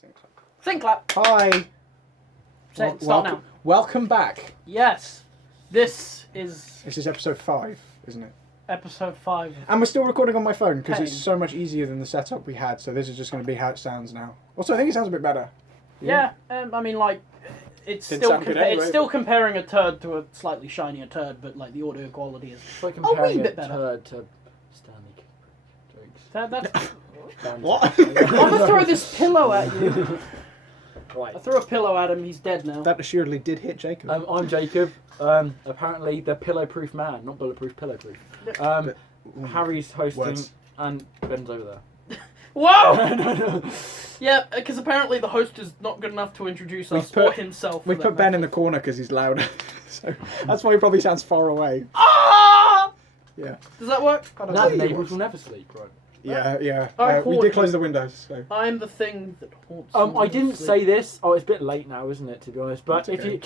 Sync clap. Hi. Start now. Welcome back. Yes. This is episode 5, isn't it? episode 5. And we're still recording on my phone because it's Pain. so much easier than the setup we had. So this is just going to be how it sounds now. Also, I think it sounds a bit better. Yeah. I mean, like, it's Didn't still sound good anyway, it's still comparing a turd to a slightly shinier turd, but like the audio quality is It's like a comparing wee a bit better. turd to Stanley Kubrick jokes. That's. What? I'm gonna throw this pillow at you. Right. I threw a pillow at him. He's dead now. That assuredly did hit Jacob. I'm Jacob. Apparently, the pillow-proof man, not bulletproof, pillow-proof. Harry's hosting, Words. and Ben's over there. Whoa! No. Yeah, because apparently the host is not good enough to introduce We've us put- or himself. We for put that Ben in matter. the corner because he's louder. So that's why he probably sounds far away. Ah! Yeah. Does that work? I don't Now know. the neighbours will never sleep, right? Yeah. I We caught did close you. the windows. So. I'm the thing that haunts. I didn't say this. Oh, it's a bit late now, isn't it? To be honest, but That's okay.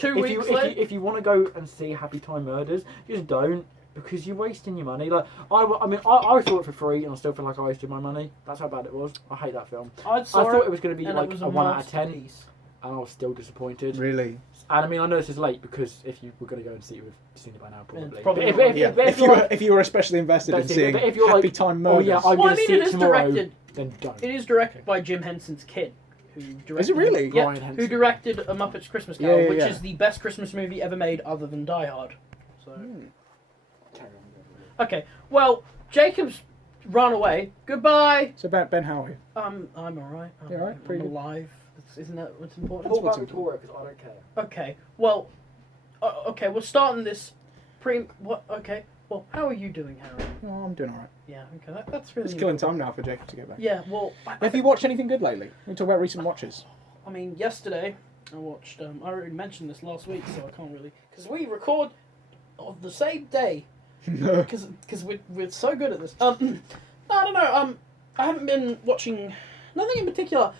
if you want to go and see Happy Time Murders, just don't, because you're wasting your money. Like I saw it for free, and I still feel like I wasted my money. That's how bad it was. I hate that film. I I thought it was going to be and like it was a 1 out of 10, masterpiece. and I was still disappointed. Really? And I mean, I know this is late because if you were going to go and see it, you've seen it by now, probably. It's probably But not. Yeah. but If you were especially invested in That's it, seeing but if you're Happy like, Time oh Murders. yeah, I'm Well, going I to mean, see it it is tomorrow, directed. then don't. It is directed by Jim Henson's kid, who directed. Is it really? Yeah, Brian who Henson. directed A Muppet's Christmas Carol, Yeah, which yeah. is the best Christmas movie ever made, other than Die Hard. So. Carry on. Okay. Well, Jacob's run away. Goodbye. So Ben, how are you? I'm alright. You alright? Pretty I'm good. alive. Isn't that what's important? Talk what's about Victoria, because I don't care. Okay. Well. Okay. We're starting this. What? Okay. Well, how are you doing, Harry? Oh, I'm doing alright. Yeah. Okay. That's really. It's killing time now for Jacob to get back. Yeah. Well. Have you watched anything good lately? We talk about recent watches. I mean, yesterday I watched. I already mentioned this last week, so I can't really because we record on the same day because we're so good at this. No, I don't know. I haven't been watching nothing in particular.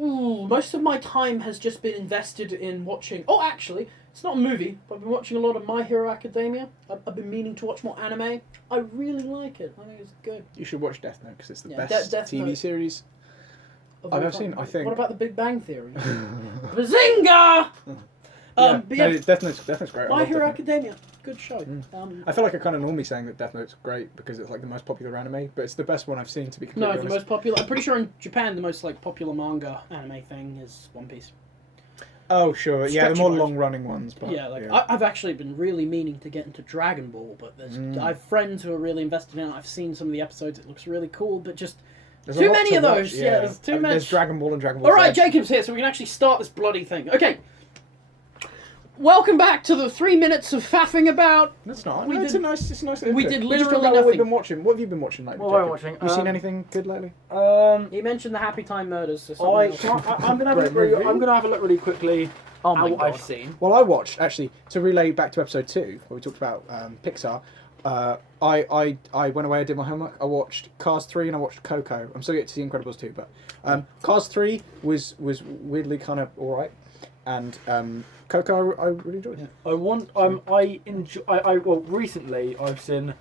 Ooh, most of my time has just been invested in watching. Oh, actually, it's not a movie, but I've been watching a lot of My Hero Academia. I've been meaning to watch more anime. I really like it. I think it's good. You should watch Death Note because it's the Yeah, best Death TV Note. series. Of I've all never time. seen, I think. What about The Big Bang Theory? Bazinga! But yeah, Death Note's great. I My love Hero Death Note. Academia, good show. I feel like I kind of normally saying that Death Note's great because it's like the most popular anime, but it's the best one I've seen, to be No, completely it's the honest. most popular. I'm pretty sure in Japan the most like popular manga anime thing is One Piece. Oh, sure. Yeah, the more Stretchy-wise. long-running ones. But, Yeah, like I've actually been really meaning to get into Dragon Ball, but I have friends who are really invested in it. I've seen some of the episodes; it looks really cool, but just There's a too lot many to of those. watch, Yeah, there's too much. There's Dragon Ball and Dragon Ball All right, Z. Jacob's here, so we can actually start this bloody thing. Okay. Welcome back to the 3 minutes of faffing about. That's not. We It's did- a nice. It's a nice. we intro. did We'll just talk literally about what we've nothing. been watching. What have you been watching lately? What am I Jacob? watching? You seen anything good lately? You mentioned the Happy Time Murders. So I'm something else. gonna have a look really, I'm gonna have a look really quickly Oh at my what God. I've seen. Well, I watched actually to relay back to episode 2 where we talked about Pixar. I went away. I did my homework. I watched Cars 3 and I watched Coco. I'm still yet to see Incredibles 2, but Cars 3 was weirdly kind of all right, and Coco I really enjoyed. I recently I've seen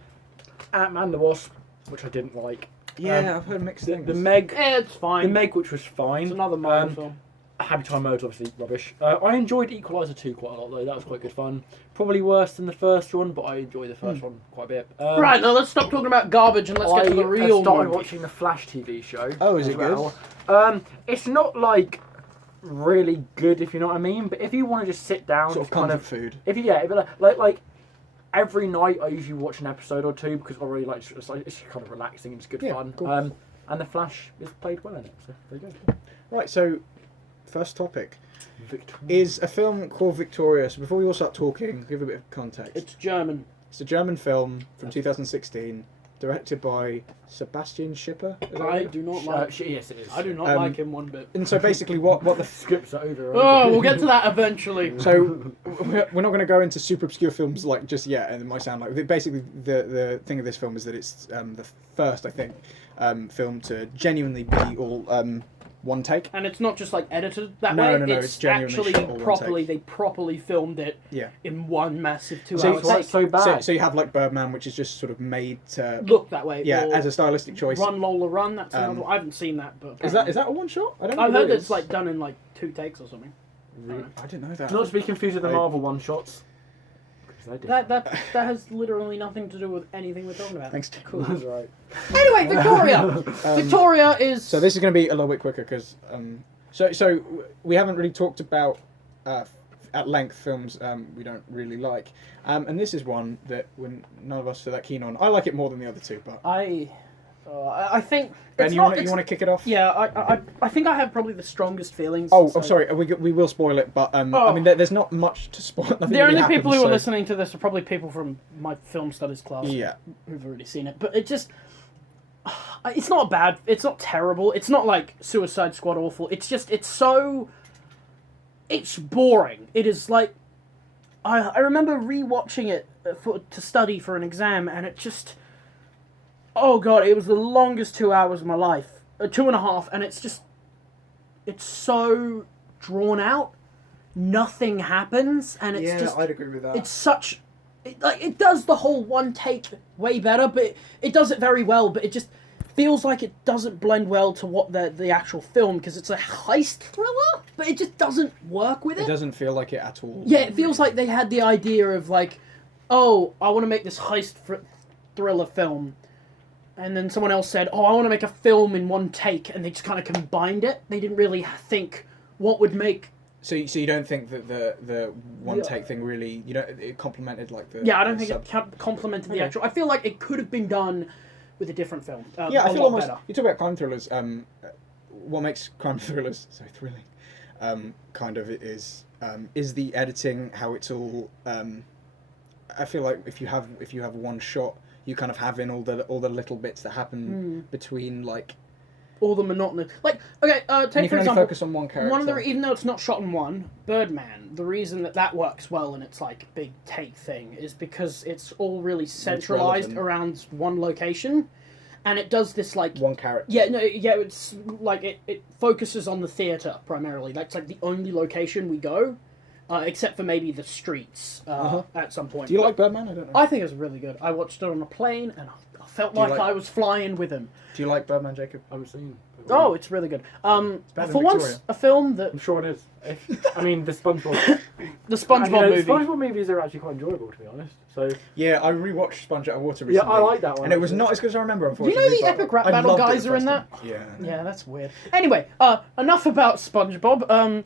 Ant-Man the Wasp, which I didn't like. I've heard mixed things. The Meg, It's fine. the Meg, which was fine. It's another Marvel film. Happy Time Mode's obviously rubbish. I enjoyed Equalizer 2 quite a lot though. That was quite good fun. Probably worse than the first one, but I enjoyed the first one quite a bit. Right, now let's stop talking about garbage and let's get to the real I started movie. watching the Flash TV show. Oh, is as it well. It's not like really good, if you know what I mean. But if you want to just sit down, Sort of kind comfort of food. if you like every night, I usually watch an episode or two because I really like it's kind of relaxing and it's good Yeah, fun. cool. And the Flash is played well in it, so there you go. Right, so first topic Victoria. is a film called Victoria. So before we all start talking, give a bit of context. It's German. It's a German film from 2016, directed by Sebastian Schipper. Is that I right? do not like. Yes, it is. I do not like him one bit. And so basically, what the Scripts are over. Oh, we'll get to that eventually. so we're not going to go into super obscure films like just yet, and it might sound like basically the thing of this film is that it's the first, I think, film to genuinely be all one take. And it's not just like edited that No, way. no, It's it's genuinely actually shot all one properly. take. They properly filmed it Yeah. in one massive 2 So hour it's take. so bad. So you have like Birdman, which is just sort of made to Look that way. yeah or as a stylistic choice. Run Lola Run. That's another Um, one. I haven't seen that, but Is that a one shot? I don't know. I've what heard it it's is. like done in like 2 takes or something. I didn't know that. Not to be confused with the I- Marvel one shots. That has literally nothing to do with anything we're talking about. Thanks. Cool. That's right. Anyway, Victoria. Victoria is. So this is going to be a little bit quicker because so we haven't really talked about at length films we don't really like, and this is one that none of us are that keen on. I like it more than the other two, but I think. Ben, it's you not- want to kick it off? Yeah, I think I have probably the strongest feelings. Oh, so- I'm sorry. We will spoil it, but I Oh. mean, there's not much to spoil. Nothing The really only people happens, who are so- listening to this are probably people from my film studies class Yeah. who've already seen it. But it just. It's not bad. It's not terrible. It's not like Suicide Squad awful. It's just. It's so. It's boring. It is like. I remember rewatching it to study for an exam, and it just. Oh god, it was the longest 2 hours of my life. 2.5, and it's just. It's so drawn out. Nothing happens, and it's just. I'd agree with that. It's such. It does the whole one take way better, but it does it very well, but it just feels like it doesn't blend well to what the actual film, because it's a heist thriller, but it just doesn't work with It it. doesn't feel like it at all. Yeah, it feels like they had the idea of like, oh, I want to make this heist thriller film. And then someone else said, oh, I want to make a film in one take, and they just kind of combined it. They didn't really think what would make... So you don't think that the one Yeah. take thing really, it complemented like the... Yeah, I don't the think sub- it complemented the Okay. actual... I feel like it could have been done with a different film. Yeah, I a feel lot almost... better. You talk about crime thrillers, what makes crime thrillers so thrilling, kind of is the editing, how it's all... I feel like if you have one shot, you kind of have in all the little bits that happen between, like... All the monotonous... Like, okay, And take you for can only example... focus on one character. One of the, even though it's not shot in one, Birdman, the reason that works well in its like big take thing is because it's all really centralized relevant. around one location, and it does this like One character. it's like it focuses on the theater primarily. That's like the only location we go, except for maybe the streets at some point. Do you But like Birdman? I don't know. I think it's really good. I watched it on a plane, and I felt Do you like like- I was flying with him. Do you like Birdman, Jacob? I haven't seen. Oh, it's really good. better than For once, Victoria. a film that I'm sure it is. I mean, the SpongeBob. the SpongeBob movie. SpongeBob movies are actually quite enjoyable, to be honest. So Yeah, I rewatched Sponge Out of Water yeah, recently. I like that one. And it was actually. not as good as I remember, Do you unfortunately. know the but epic rap I battle loved it guys the are in first that? time. Yeah. Yeah, that's weird. Anyway, enough about SpongeBob.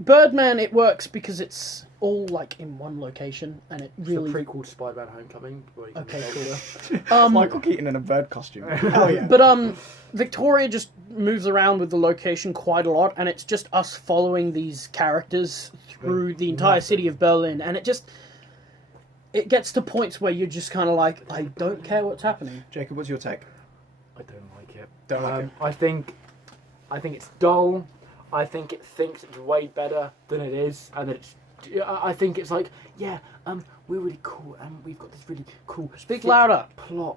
Birdman, it works because it's all like in one location, and it It's really. the prequel to Spider-Man: Homecoming. where you can Okay, go cool. Michael Keaton in a bird costume. Oh yeah. But Victoria just moves around with the location quite a lot, and it's just us following these characters through the entire city of Berlin, and it gets to points where you're just kind of like, I don't care what's happening. Jacob, what's your take? I don't like it. Don't like it. I think it's dull. I think it thinks it's way better than it is, and it's. I think it's like, yeah, we're really cool, and we've got this really cool. Speak thick louder. Plot.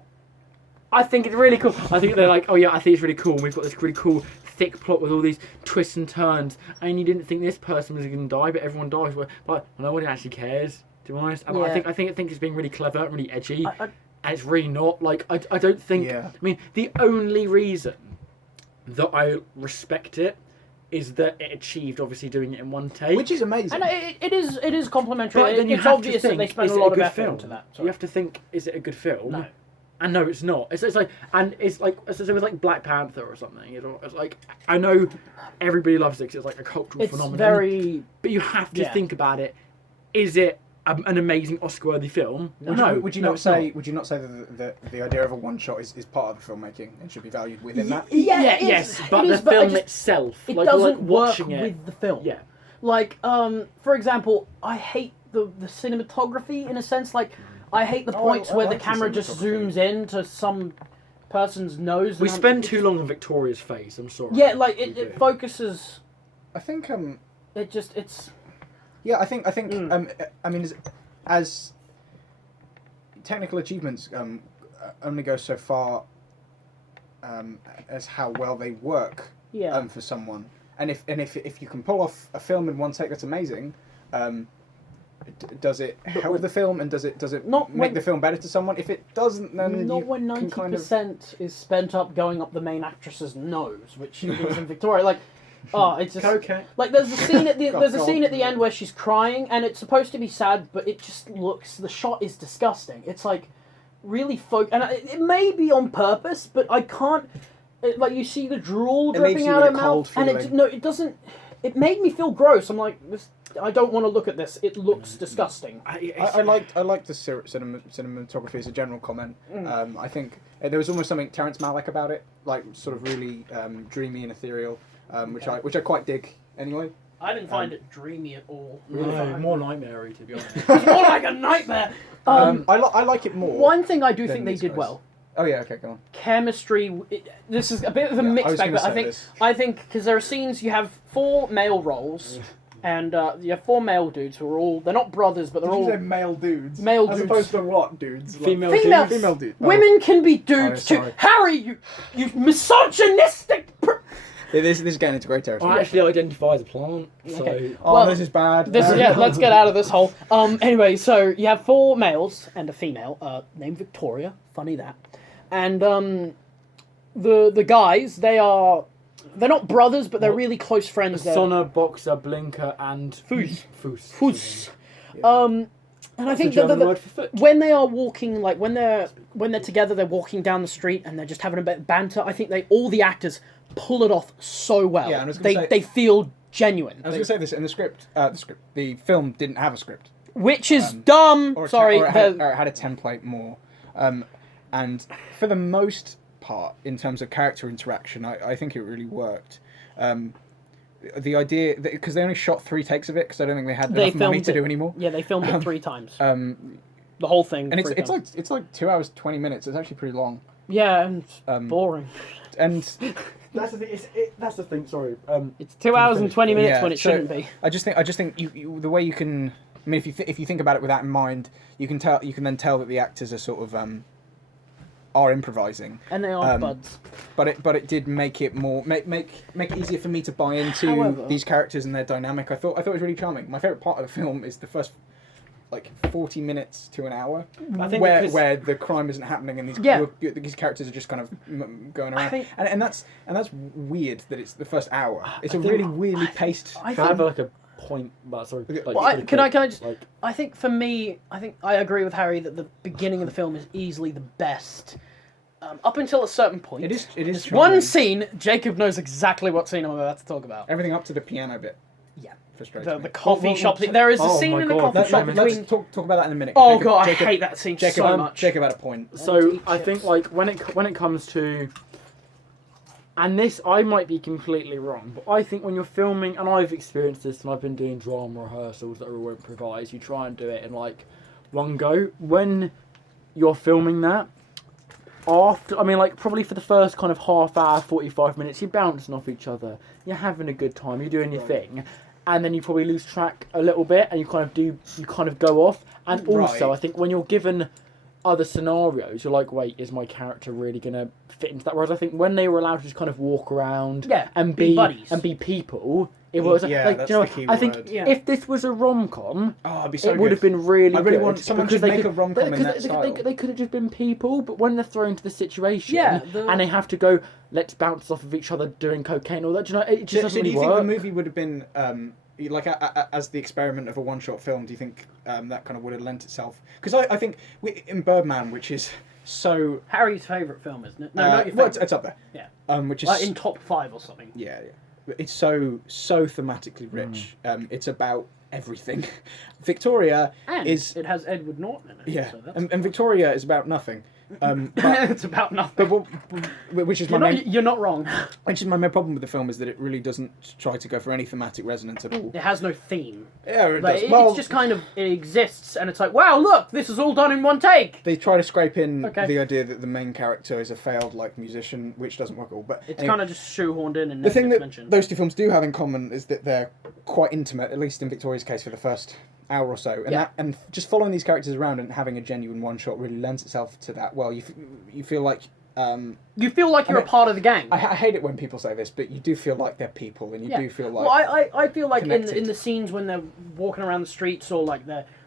I think it's really cool. I think they're like, oh yeah, I think it's really cool. And we've got this really cool, thick plot with all these twists and turns, and you didn't think this person was going to die, but everyone dies. But nobody actually cares. To be honest, and Yeah. I think it thinks it's being really clever, and really edgy, I- and it's really not. Like I don't think. Yeah. I mean, the only reason that I respect it is that it achieved obviously doing it in one take. Which is amazing. And it is complimentary. But then you It's have obvious to think, that they spend is a it lot of good effort film? into that. You have to think, is it a good film? No. And no, it's not. It's like, and it's like, it's with like Black Panther or something. It's like, I know everybody loves it 'cause it's like a cultural It's phenomenon. very. But you have to Yeah. think about it. Is it an amazing Oscar-worthy film? Would you not it's not. say that the idea of a one shot is part of the filmmaking and should be valued within that? Yeah, yes, it but is, the I film just- itself, It like, doesn't watching work it. with the film. Yeah. Like, for example, I hate the cinematography in a sense. Like, I hate the Oh, points I where like the the camera just cinematography. zooms in to some person's nose. We and spend too long on Victoria's face. I'm sorry. Yeah, like We it do. focuses. I think It's. yeah, I think Mm. I mean as technical achievements only go so far as how well they work Yeah. For someone. And if you can pull off a film in one take, that's amazing. Does it help the film, and does it Not make when- the film better to someone? If it doesn't, then Not you when can kind of 90% is spent up going up the main actress's nose, which it is in Victoria. Like, oh, it's just Okay. like there's a scene at the Oh, there's a God. scene at the end where she's crying, and it's supposed to be sad, but it just looks, the shot is disgusting. It's like really and it may be on purpose, but I can't. Like, you see the drool It leaves dripping you out with her a cold mouth, and feeling. it doesn't. It made me feel gross. I'm like, I don't want to look at this. It looks disgusting. I liked the cinematography as a general comment. I think there was almost something Terrence Malick about it, like sort of really dreamy and ethereal, which I quite dig anyway. I didn't find it dreamy at all. No, more nightmare-y, to be honest. It's more like a nightmare. I like it more. One thing I do than think they these did guys. well. Oh yeah, okay, go on. Chemistry. This is a bit of a Yeah, I mixed was bag, gonna but say I this. think because there are scenes, you have 4 male roles, and you have 4 male dudes who are all, they're not brothers, but they're all male dudes? Male As dudes. opposed to what dudes? Female female. dudes. Female dude. Women can be dudes too. sorry. Harry, you misogynistic. This is getting into great territory. I actually identify as a plant, so... Okay. Oh, Well, this is bad. Let's get out of this hole. Anyway, so you have 4 males and a female, named Victoria. Funny that. And the guys, they're not brothers, but they're really close friends. Sonna, Boxer, Blinker, and... Foos. Foos. And I think the that German word for foot. when they are walking, like when they're together, they're walking down the street and they're just having a bit of banter. I think all the actors pull it off so well. Yeah, and I was gonna say- they feel genuine. I was going to say this in the script. The film didn't have a script. Which is dumb. Or Sorry. or it had a template more. And for the most part, in terms of character interaction, I think it really worked. The idea, because they only shot 3 takes of it, because I don't think they had enough money to do anymore. Yeah, they filmed it 3 times. The whole thing. And 3 times. it's like 2 hours 20 minutes. It's actually pretty long. Yeah, and it's boring. And That's the thing. That's the thing. Sorry. It's 2 hours and 20 minutes Yeah, when it so shouldn't be. I just think you the way you can. I mean, if you think about it with that in mind, you can then tell that the actors are sort of are improvising. And they are buds. But it did make it more make it easier for me to buy into However- these characters and their dynamic. I thought it was really charming. My favorite part of the film is the first 40 minutes to an hour, I think where the crime isn't happening and these characters are just kind of going around. And that's weird that it's the first hour. It's really weirdly paced. I Can I have think, like a point? But sorry. Okay. Like, well, really can I quick, just? like, I think for me, I agree with Harry that the beginning of the film is easily the best. Up until a certain point. It is There's charming. one scene. Jacob knows exactly what scene I'm about to talk about. Everything up to the piano bit. Yeah. Frustrates The me. coffee shop. There is a Oh scene my in the God, coffee shop let's between. Let's talk about that in a minute. Oh Jacob- god, Jacob- I hate that scene Jacob, so much. Jacob had a point. So eat I chips. think like when it comes to, and this I might be completely wrong, but I think when you're filming, and I've experienced this, and I've been doing drama rehearsals that are all improvised. You try and do it in like one go. When you're filming that, after probably for the first kind of half hour, 45 minutes, you're bouncing off each other. You're having a good time. You're doing your thing. And then you probably lose track a little bit, and you kind of go off. And also, Right. I think when you're given other scenarios, you're like, wait, is my character really gonna fit into that? Whereas I think when they were allowed to just kind of walk around, and be buddies. and be people, it was Yeah, like, that's do you know, the key I think word. Yeah. if this was a rom-com, Oh, it'd be so it would good. have been really I really good. want someone because to they make could- a rom-com in because that style. They could have just been people, but when they're thrown into the situation, Yeah, and they have to go, let's bounce off of each other doing cocaine, all that. Do you know, it just So doesn't do you really think work. the movie would have been as the experiment of a one-shot film? Do you think that kind of would have lent itself? Because I think in Birdman, which is so Harry's favourite film, isn't it? No, not your well, favourite. it's up there. Yeah. Which is Like in top 5 or something. yeah. It's so thematically rich. It's about everything. Victoria And is it has Edward Norton in it. yeah, So that's and Victoria is about nothing. But, it's about nothing. which is my main, You're not wrong. which is my main problem with the film is that it really doesn't try to go for any thematic resonance at all. It has no theme. Yeah, it Like, does. Well, it's just kind of, it exists, and it's like, wow, look, this is all done in one take. they try to scrape in Okay. the idea that the main character is a failed musician, which doesn't work at all. But It's anyway, kind of just shoehorned in and the thing that mentioned. those two films do have in common is that they're quite intimate, at least in Victoria's case, for the first hour or so, and Yeah. and just following these characters around and having a genuine one shot really lends itself to that. Well, you feel like You feel like you're a part of the gang. I hate it when people say this, but you do feel like they're people, and you do feel like. Well, I feel like connected. in the scenes when they're walking around the streets, or like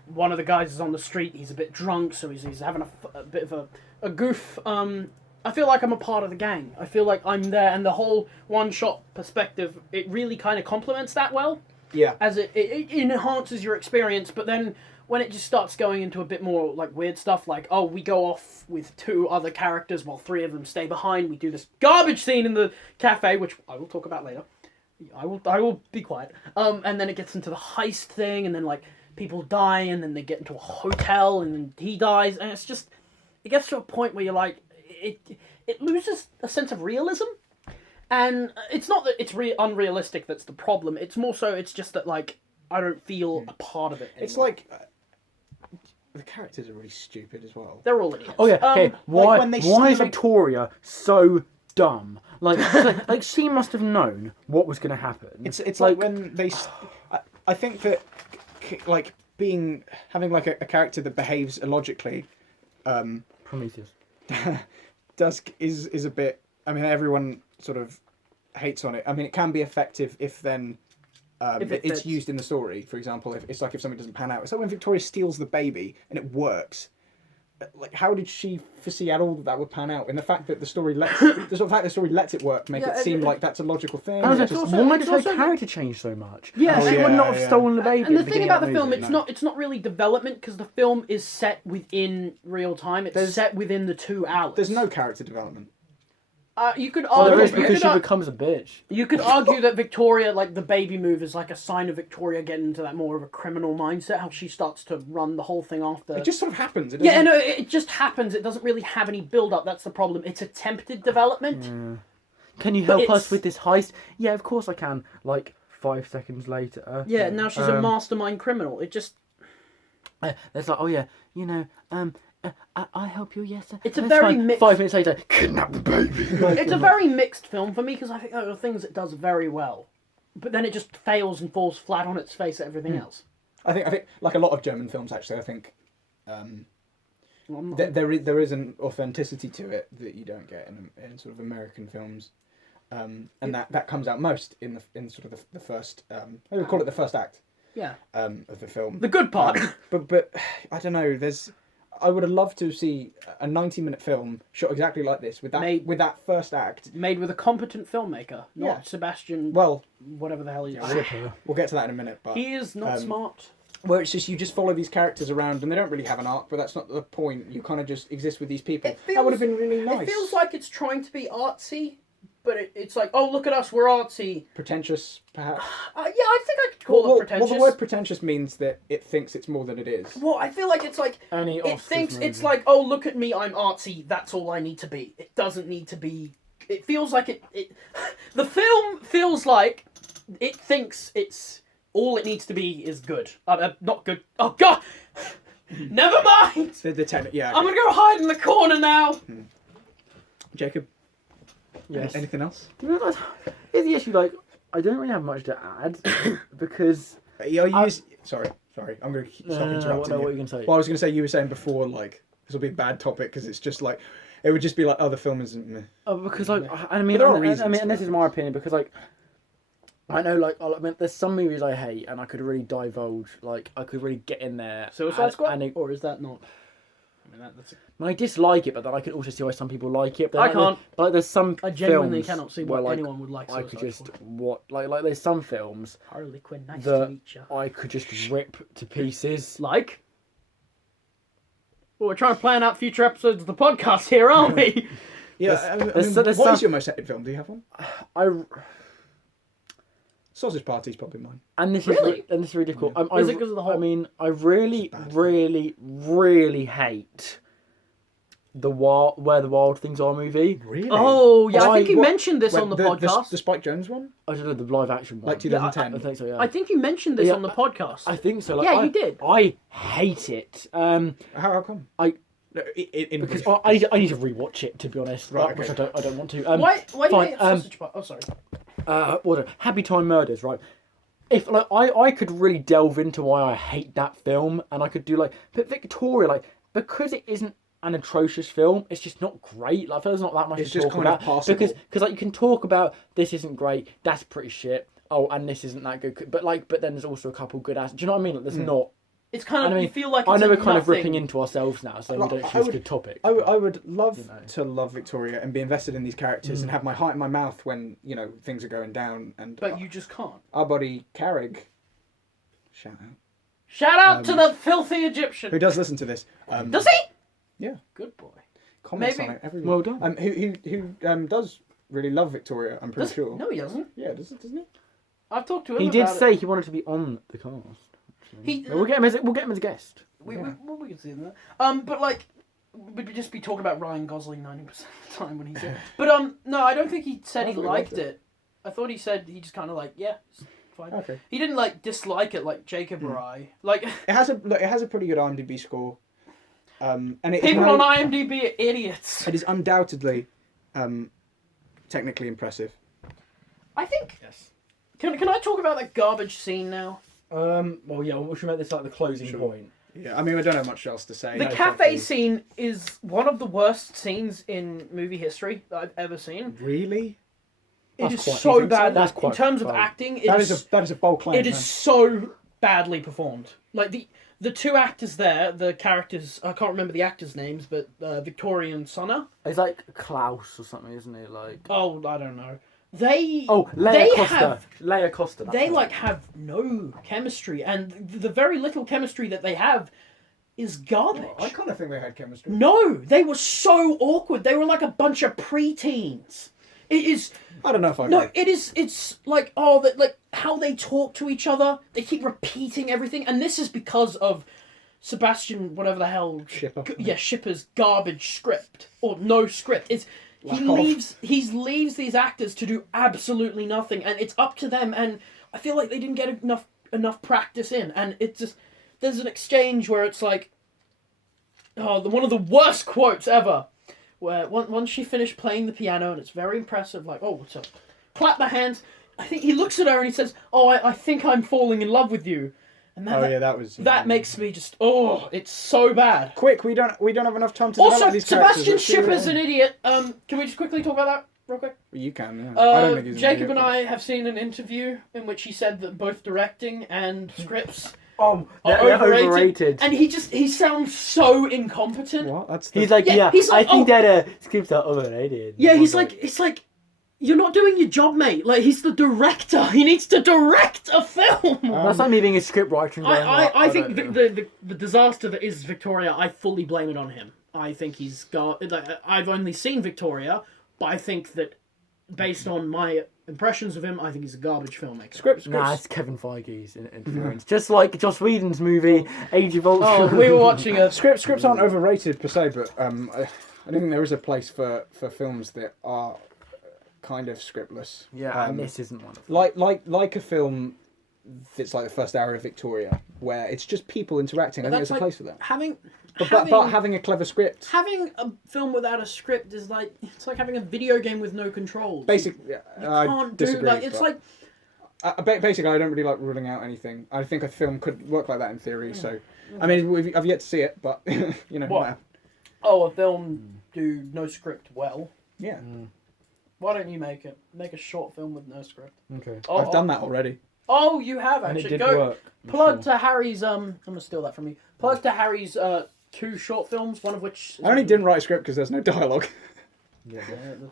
one of the guys is on the street, he's a bit drunk, so he's having a bit of a goof. I feel like I'm a part of the gang. I feel like I'm there, and the whole one-shot perspective, it really kind of complements that well. Yeah. As it enhances your experience, but then when it just starts going into a bit more like weird stuff, like, oh, we go off with 2 other characters while 3 of them stay behind. We do this garbage scene in the cafe, which I will talk about later. I will be quiet. And then it gets into the heist thing, and then like people die, and then they get into a hotel, and then he dies, and it's just, it gets to a point where you're like, it loses a sense of realism. And it's not that it's unrealistic that's the problem. It's more so it's just that like I don't feel a part of it anymore. It's like the characters are really stupid as well. They're all idiots. Oh yeah. Okay. Why? when they Why is steal- Victoria so dumb? Like, like she must have known what was going to happen. It's like when they. I think that like having like a character that behaves illogically, Prometheus. is a bit. I mean, everyone sort of hates on it. I mean, it can be effective if then If it it's fits. used in the story. For example, if it's like if something doesn't pan out. It's like when Victoria steals the baby and it works. Like, how did she foresee at all that would pan out? And the fact that the story lets it work, make it seem like that's a logical thing. I was It's like, just- why did her also- character change so much? Yeah, she Oh, would yeah, not have yeah. stolen the baby. And the at thing beginning about of the film, movie. it's not really development because the film is set within real time. It's set within the 2 hours. There's no character development. You could Oh, argue. there is you because could she becomes a bitch. You could argue that Victoria, like the baby move, is like a sign of Victoria getting into that more of a criminal mindset. How she starts to run the whole thing after. It just sort of happens. It Yeah, doesn't- no, it just happens. It doesn't really have any build up. That's the problem. It's attempted development. Can you But help us it's- with this heist? Yeah, of course I can. Like 5 seconds later. Yeah, now she's a mastermind criminal. It just. There's like, oh yeah, you know, I help you, yes. It's a that's very fine. mixed- 5 minutes later, kidnap the baby. It's a very mixed film for me because I think there are things it does very well, but then it just fails and falls flat on its face at everything else. I think like a lot of German films, actually, I think there is an authenticity to it that you don't get in sort of American films, and that comes out most in sort of the first. I would call it the first act. Yeah. Of the film. The good part. But I don't know. I would have loved to see a 90-minute film shot exactly like this with that first act. Made with a competent filmmaker, not Yeah. Sebastian. Well, whatever the hell he is. we'll get to that in a minute. But He is not smart. where it's just you just follow these characters around and they don't really have an arc, but that's not the point. You kind of just exist with these people. That would have been really nice. It feels like it's trying to be artsy, but it's like, oh, look at us, we're artsy. Pretentious, perhaps. Yeah, I think I could call it pretentious. Well, the word pretentious means that it thinks it's more than it is. Well, I feel like it's like Any it Oscars thinks movie. it's like, oh, look at me, I'm artsy. That's all I need to be. It doesn't need to be. It feels like it. The film feels like it thinks it's all it needs to be is good. Not good. Oh God. Never mind. Yeah. I'm gonna go hide in the corner now. Jacob. Yes. Anything else? Is the issue like I don't really have much to add because Sorry. I'm going to stop no, interrupting what you. are you going to say? Well, I was going to say you were saying before like this will be a bad topic because it's just like it would just be like the film isn't. Meh. Because like I mean, But there are and reasons for this it. is my opinion because like I know like I mean, there's some movies I hate and I could really divulge like I could really get in there. Suicide Squad, and or is that not? I mean, that's. I dislike it, but then I can also see why some people like it. But I can't. But like, there's some. I genuinely films cannot see where, why like, anyone would like I Suicide could just Squad. like there's some films Harley Quinn, nice that to meet you. I could just rip to pieces. Like? Well, we're trying to plan out future episodes of the podcast here, aren't we? Yeah. there's what some- is your most hated film? Do you have one? Sausage Party's probably mine. And this Really? is really difficult. Is it 'cause of the whole- I mean, I really, really hate the Where the Wild Things Are movie. Really? Oh, yeah, I think you What- mentioned this on the podcast. The Spike Jonze one, I don't know the live action one. like 2010. I think so. Yeah. I think you mentioned this Yeah, on the podcast. I think so. Like, Yeah, you did. I hate it. How come? I No, in because brief. I need to rewatch it to be honest. Right, Which okay. I don't want to. why do you fine, hate Sausage Party? Oh, sorry. What Happy Time Murders, right? If like I could really delve into why I hate that film, and I could do like, but Victoria, like because it isn't an atrocious film. It's just not great. Like, there's not that much It's to just talk kind of about passable. because like you can talk about this isn't great, that's pretty shit. Oh, and this isn't that good. But then there's also a couple good ass. Do you know what I mean? Like, there's not. It's kind of, I mean, you feel like it's I know a we're kind of nothing- ripping into ourselves now, so Like, we don't I choose would- good topics. I but, would love you know. to love Victoria and be invested in these characters and have my heart in my mouth when, you know, things are going down. And But you just can't. our buddy Carrig, shout out, Shout out to the filthy Egyptian. who does listen to this. Does he? Yeah. Good boy. Comments Maybe- on it every week. Well done. Who does really love Victoria, I'm pretty sure. No, he doesn't. Yeah, doesn't he? I've talked to him He did about say it. he wanted to be on the cast. He, But we'll get him as a guest. we can see that. But like, we'd just be talking about Ryan Gosling 90% of the time when he's here. But no, I don't think he said I he thought he liked liked it. I thought he said he just kind of like, yeah, it's fine. Okay. He didn't like dislike it like Jacob or I. Like, It has a pretty good IMDb score. And it people is on IMDb are idiots. it is undoubtedly technically impressive. I think. Yes. Can I talk about that garbage scene now? Well, yeah. We should make this like the closing Sure. point. Yeah, I mean, I don't have much else to say. The No, cafe thankfully. scene is one of the worst scenes in movie history that I've ever seen. Really? It That's is quite- so you think so? bad. That's in quite terms of bold. acting, That is a bold claim. it is so badly performed. Like the two actors there, the characters, I can't remember the actors' names, but Victoria and Sonna. It's like Klaus or something, isn't it? Like Oh, I don't know. They Leia they Costa. have Leia Costa. that's they her like name. have no chemistry, and the very little chemistry that they have is garbage. I kind of think they had chemistry. No, they were so awkward. They were like a bunch of preteens. It is. I don't know if I No, agree. it is. It's like like how they talk to each other. They keep repeating everything, and this is because of Sebastian, whatever the hell, Shipper. Shipper's garbage script or no script. It's Lack of. he leaves these actors to do absolutely nothing, and it's up to them. And I feel like they didn't get enough practice in, and it's just there's an exchange where it's like, one of the worst quotes ever. Where once she finished playing the piano, and it's very impressive, like, oh, so clap the hands. I think he looks at her and he says, "Oh, I think I'm falling in love with you," and That was. that makes me just, it's so bad. Quick. We don't have enough time to Also, develop these characters. Sebastian Let's do it. Schipper's an idiot. Can we just quickly talk about that real quick? You can. Yeah. I don't think he's an Jacob idiot. and I have seen an interview in which he said that both directing and scripts they're are overrated. and he sounds so incompetent. What? That's. He's like, Yeah, yeah, he's like, I think oh. that scripts are overrated. Yeah, he's like, it's like, you're not doing your job, mate. Like, he's the director. He needs to direct a film. That's like me being a script writer and going, I think don't know. the disaster that is Victoria, I fully blame it on him. I think he's got. Like, I've only seen Victoria, but I think that based on my impressions of him, I think he's a garbage filmmaker. Scripts. Nah, it's Kevin Feige's interference. Just like Joss Whedon's movie, Age of Oh, Ultron. we were watching a. Scripts aren't overrated per se, but I think there is a place for films that are kind of scriptless. Yeah, and this isn't one of them. Like a film that's like the first hour of Victoria, where it's just people interacting. I think That's there's a like place for that. having. But having a clever script, Having a film without a script is like it's like having a video game with no controls. basically, you I can't do disagree. like it's but- like basically, I don't really like ruling out anything. I think a film could work like that in theory. Hmm. So, I mean, I've yet to see it, but you know, What? a film do no script well. yeah, Why don't you make it? Make a short film with no script. Okay. Oh, I've done that already. Oh, you have And actually. it did Go work. plug to Harry's. I'm gonna steal that from you. Plug to Harry's 2 short films, one of which. I only didn't write a script because there's no dialogue. Yeah.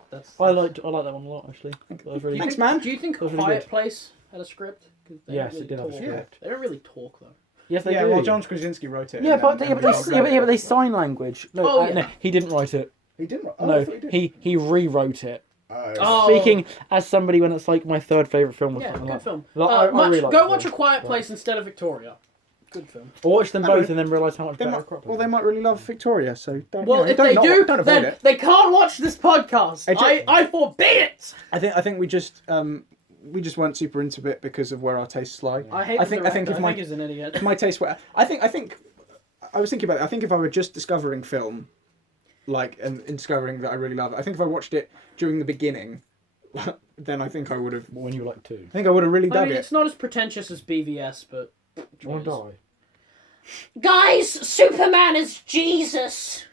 That's. I like that one a lot actually. That was really Thanks, man. Do you think That was really Quiet good. Place had a script? 'Cause they Yes, don't it did have a talk. script. They don't really talk though. Yes, they Yeah, do. well, John Krasinski wrote it. Yeah, and but then- yeah, and but then they, they sign language. No, Oh, no, yeah. he didn't write it. He didn't. Oh, I No, thought he did. he rewrote it. Oh. Speaking as somebody when it's like my third favorite film or Yeah, something good like. film. Like, I really like go the watch film. A Quiet Place instead of Victoria. Good film. Or watch them I both know. and then realise how much They better. might, Crop well, they might really love Victoria, so don't. Well, you know, if don't they not- do, don't avoid then it. they can't watch this podcast. I forbid it. I think we just weren't super into it because of where our tastes lie. I hate. I think if he's an idiot. my taste were, I think I was thinking about it. I think if I were just discovering film, like and discovering that I really love it, I think if I watched it during the beginning, then I think I would have. When you were like 2. I think I would have really I dug mean, it. it's not as pretentious as BVS, but. Do you want to die? Guys, Superman is Jesus.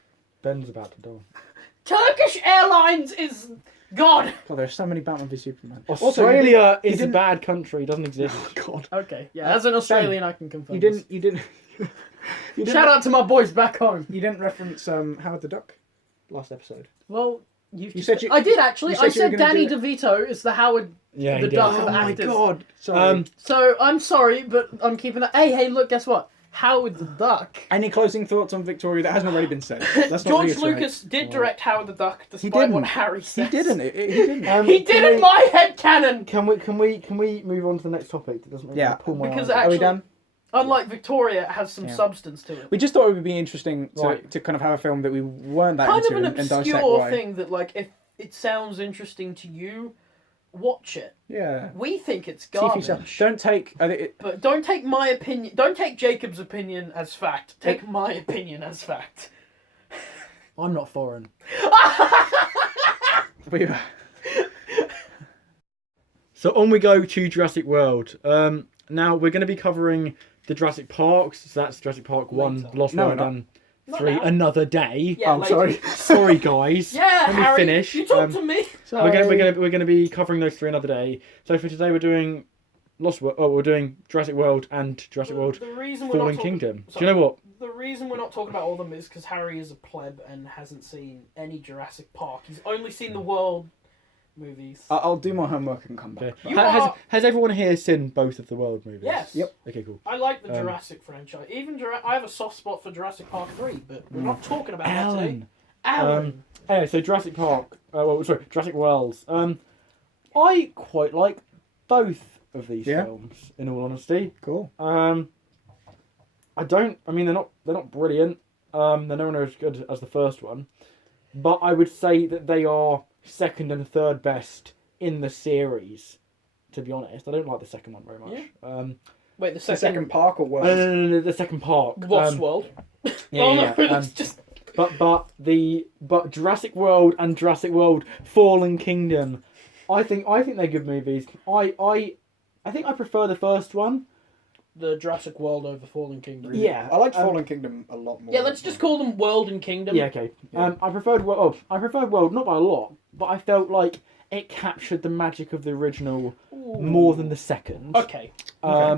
Ben's about to die. Turkish Airlines is God. God, there's so many Batman v Superman. Australia you is a didn't- bad country. It doesn't exist. God. Okay, yeah. As an Australian, I can confirm. You didn't. You didn't. You didn't. Shout out to my boys back home. You didn't reference Howard the Duck last episode. Well, You said you. I did actually. you said I you were said gonna Danny do DeVito is the Howard Yeah, the he did. Duck Oh of my actors. God! Sorry. So I'm sorry, but I'm keeping that. Hey, look, guess what? Howard the Duck. Any closing thoughts on Victoria that hasn't already been said? Let's not George reiterate. Lucas did direct Howard the Duck, despite didn't. what Harry said. He didn't. He didn't. He did in my head canon. Can we move on to the next topic? That doesn't make Yeah. me pull my Because eye out. Are we actually, done? unlike Victoria, it has some Yeah. substance to it. We just thought it would be interesting Right. to kind of have a film that we weren't that Kind into of an and dissect obscure why. thing that, like, if it sounds interesting to you, watch it. Yeah. We think it's See for garbage. yourself. Don't take. But don't take my opinion. Don't take Jacob's opinion as fact. Take my opinion as fact. I'm not foreign. So on we go to Jurassic World. Now we're going to be covering the Jurassic Parks. So that's Jurassic Park 1, Later. Lost No, World, not- and Not 3, now. Another Day. Yeah, Oh, later. sorry. Sorry, guys. Yeah, Let me Harry, finish. you talk to me. We're gonna be covering those 3 another day. So for today we're doing we're doing Jurassic World and Jurassic World The reason we're Fallen not Kingdom. Sorry. Do you know what? The reason we're not talking about all of them is because Harry is a pleb and hasn't seen any Jurassic Park. He's only seen the World movies. I'll do my homework and come back. Okay. You Has everyone here seen both of the World movies? Yes. Yep. Okay, cool. I like the Um, Jurassic franchise. Even I have a soft spot for Jurassic Park 3, but we're not talking about that today. Alan. Alan. Anyway, so Jurassic Park. Jurassic World. I quite like both of these Yeah. films. In all honesty, Cool. I don't. I mean, they're not brilliant. They're nowhere as good as the first one, but I would say that they are second and third best in the series. To be honest, I don't like the second one very much. Wait, the The second, second park or world? No, the second Park. Lost World. Yeah, Oh, yeah. no, yeah. it's just... But Jurassic World and Jurassic World Fallen Kingdom, I think they're good movies. I think I prefer the first one. The Jurassic World over Fallen Kingdom. Yeah, I liked Fallen Kingdom a lot more. Yeah, let's just call them World and Kingdom. Yeah, okay. Yeah. I preferred World. I preferred World not by a lot, but I felt like it captured the magic of the original more than the second. Okay. I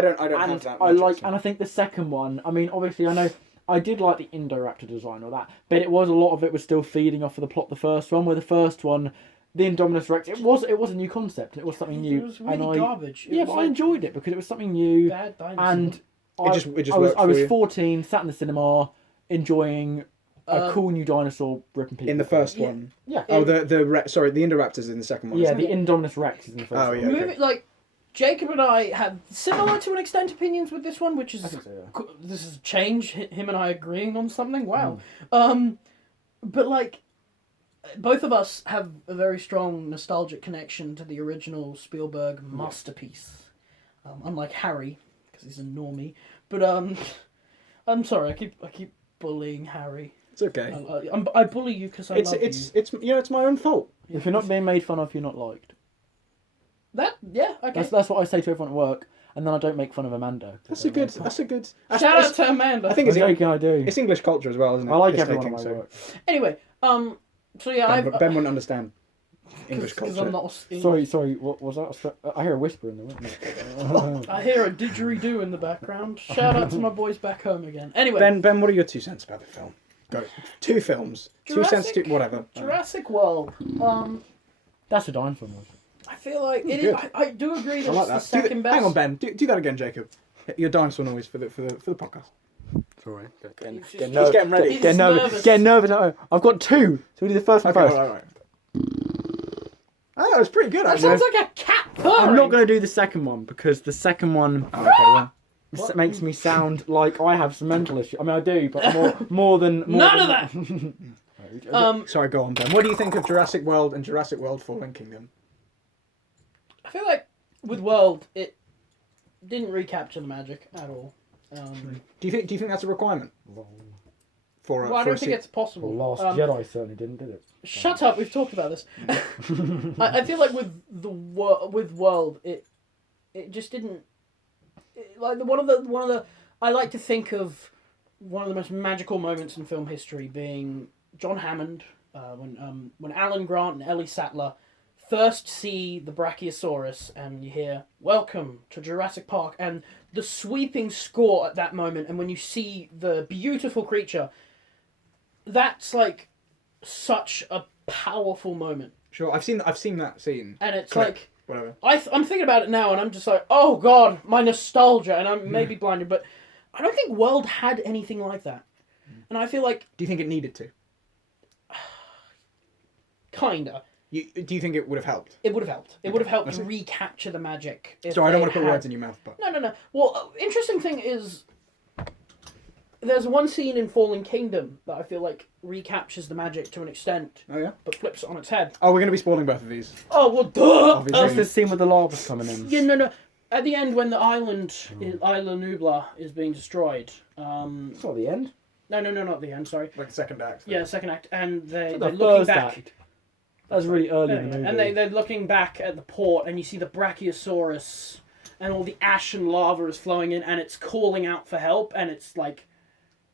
don't have And that. I much and I think the second one. I mean, obviously, I know I did like the indirect design or that, but it was a lot of it was still feeding off of the plot. The first one, where the first one, the Indominus Rex, it was a new concept. It was something new. It was really and garbage. It Yeah, was but I like enjoyed it because it was something new. bad dinosaur. And It just I was worked for you. 14, sat in the cinema, enjoying a cool new dinosaur ripping people. in the apart. first one. Yeah. Oh, the Indoraptors in the second one. Yeah, isn't the it? Indominus Rex is in the first Oh, one. yeah. okay. Movie, like Jacob and I have similar to an extent opinions with this one, which is I think so, yeah. this is a change. Him and I agreeing on something. Wow. Hmm. But like, both of us have a very strong nostalgic connection to the original Spielberg masterpiece. Unlike Harry, because he's a normie. But I'm sorry. I keep bullying Harry. It's okay. I bully you because I love you. It's my own fault. If you're not being made fun of, you're not liked. Yeah, okay. That's what I say to everyone at work, and then I don't make fun of Amanda. That's a good. Shout out to Amanda. I think I'm joking, I do. it's English culture as well, isn't it? I like Piss everyone at taking, my so work. Anyway, so yeah, Ben wouldn't understand English because culture. I'm not. Sorry, what was that? I hear a whisper in the room. I hear a didgeridoo in the background. Shout out to my boys back home again. Anyway, Ben, what are your 2 cents about the film? Go. 2 films. 2 cents to whatever. Jurassic World. That's a dinosaur movie. I feel like it Good. is. I do agree that I like it's that. the second best. Hang on, Ben. Do that again, Jacob. Your dinosaur noise for the podcast. Sorry. He's just- He's getting ready. He's Get nervous. Get nervous. I've got 2. So we do the first one Okay, first. all right. Oh, that was pretty good, That actually. sounds like a cat purring. I'm not going to do the second one because the second one Oh, okay, well. makes me sound like I have some mental issue. I mean, I do, but more than None of that. Sorry, go on, Ben. What do you think of Jurassic World and Jurassic World Fallen Kingdom? I feel like with World, it didn't recapture the magic at all. Do you think that's a requirement for? Well, I for don't a think it's possible. The Last Jedi certainly did it? Shut up! We've talked about this. I feel like with with World, it just didn't. Like one of the. I like to think of one of the most magical moments in film history being John Hammond, when Alan Grant and Ellie Sattler first see the Brachiosaurus, and you hear "Welcome to Jurassic Park," and the sweeping score at that moment, and when you see the beautiful creature, that's like such a powerful moment. Sure, I've seen that scene. And it's Click, like whatever. I'm thinking about it now, and I'm just like, oh god, my nostalgia, and I'm maybe blinded, but I don't think World had anything like that, and I feel like Do you think it needed to? kinda. Do you think it would have helped? It would have helped. It would have helped I see. recapture the magic. If Sorry, I don't they want to put had- words in your mouth, but No. Well, interesting thing is, there's one scene in Fallen Kingdom that I feel like recaptures the magic to an extent, oh yeah. but flips it on its head. Oh, we're going to be spoiling both of these. Oh well, duh. Obviously. That's the scene with the lava's coming in. Yeah, no. At the end, when the island, Isla Nublar, is being destroyed. It's not the end. No, not the end. Sorry. Like the second act. Yeah, second act, and they're The looking first back. act. That was really early in the movie. And they're looking back at the port, and you see the Brachiosaurus, and all the ash and lava is flowing in, and it's calling out for help, and it's like,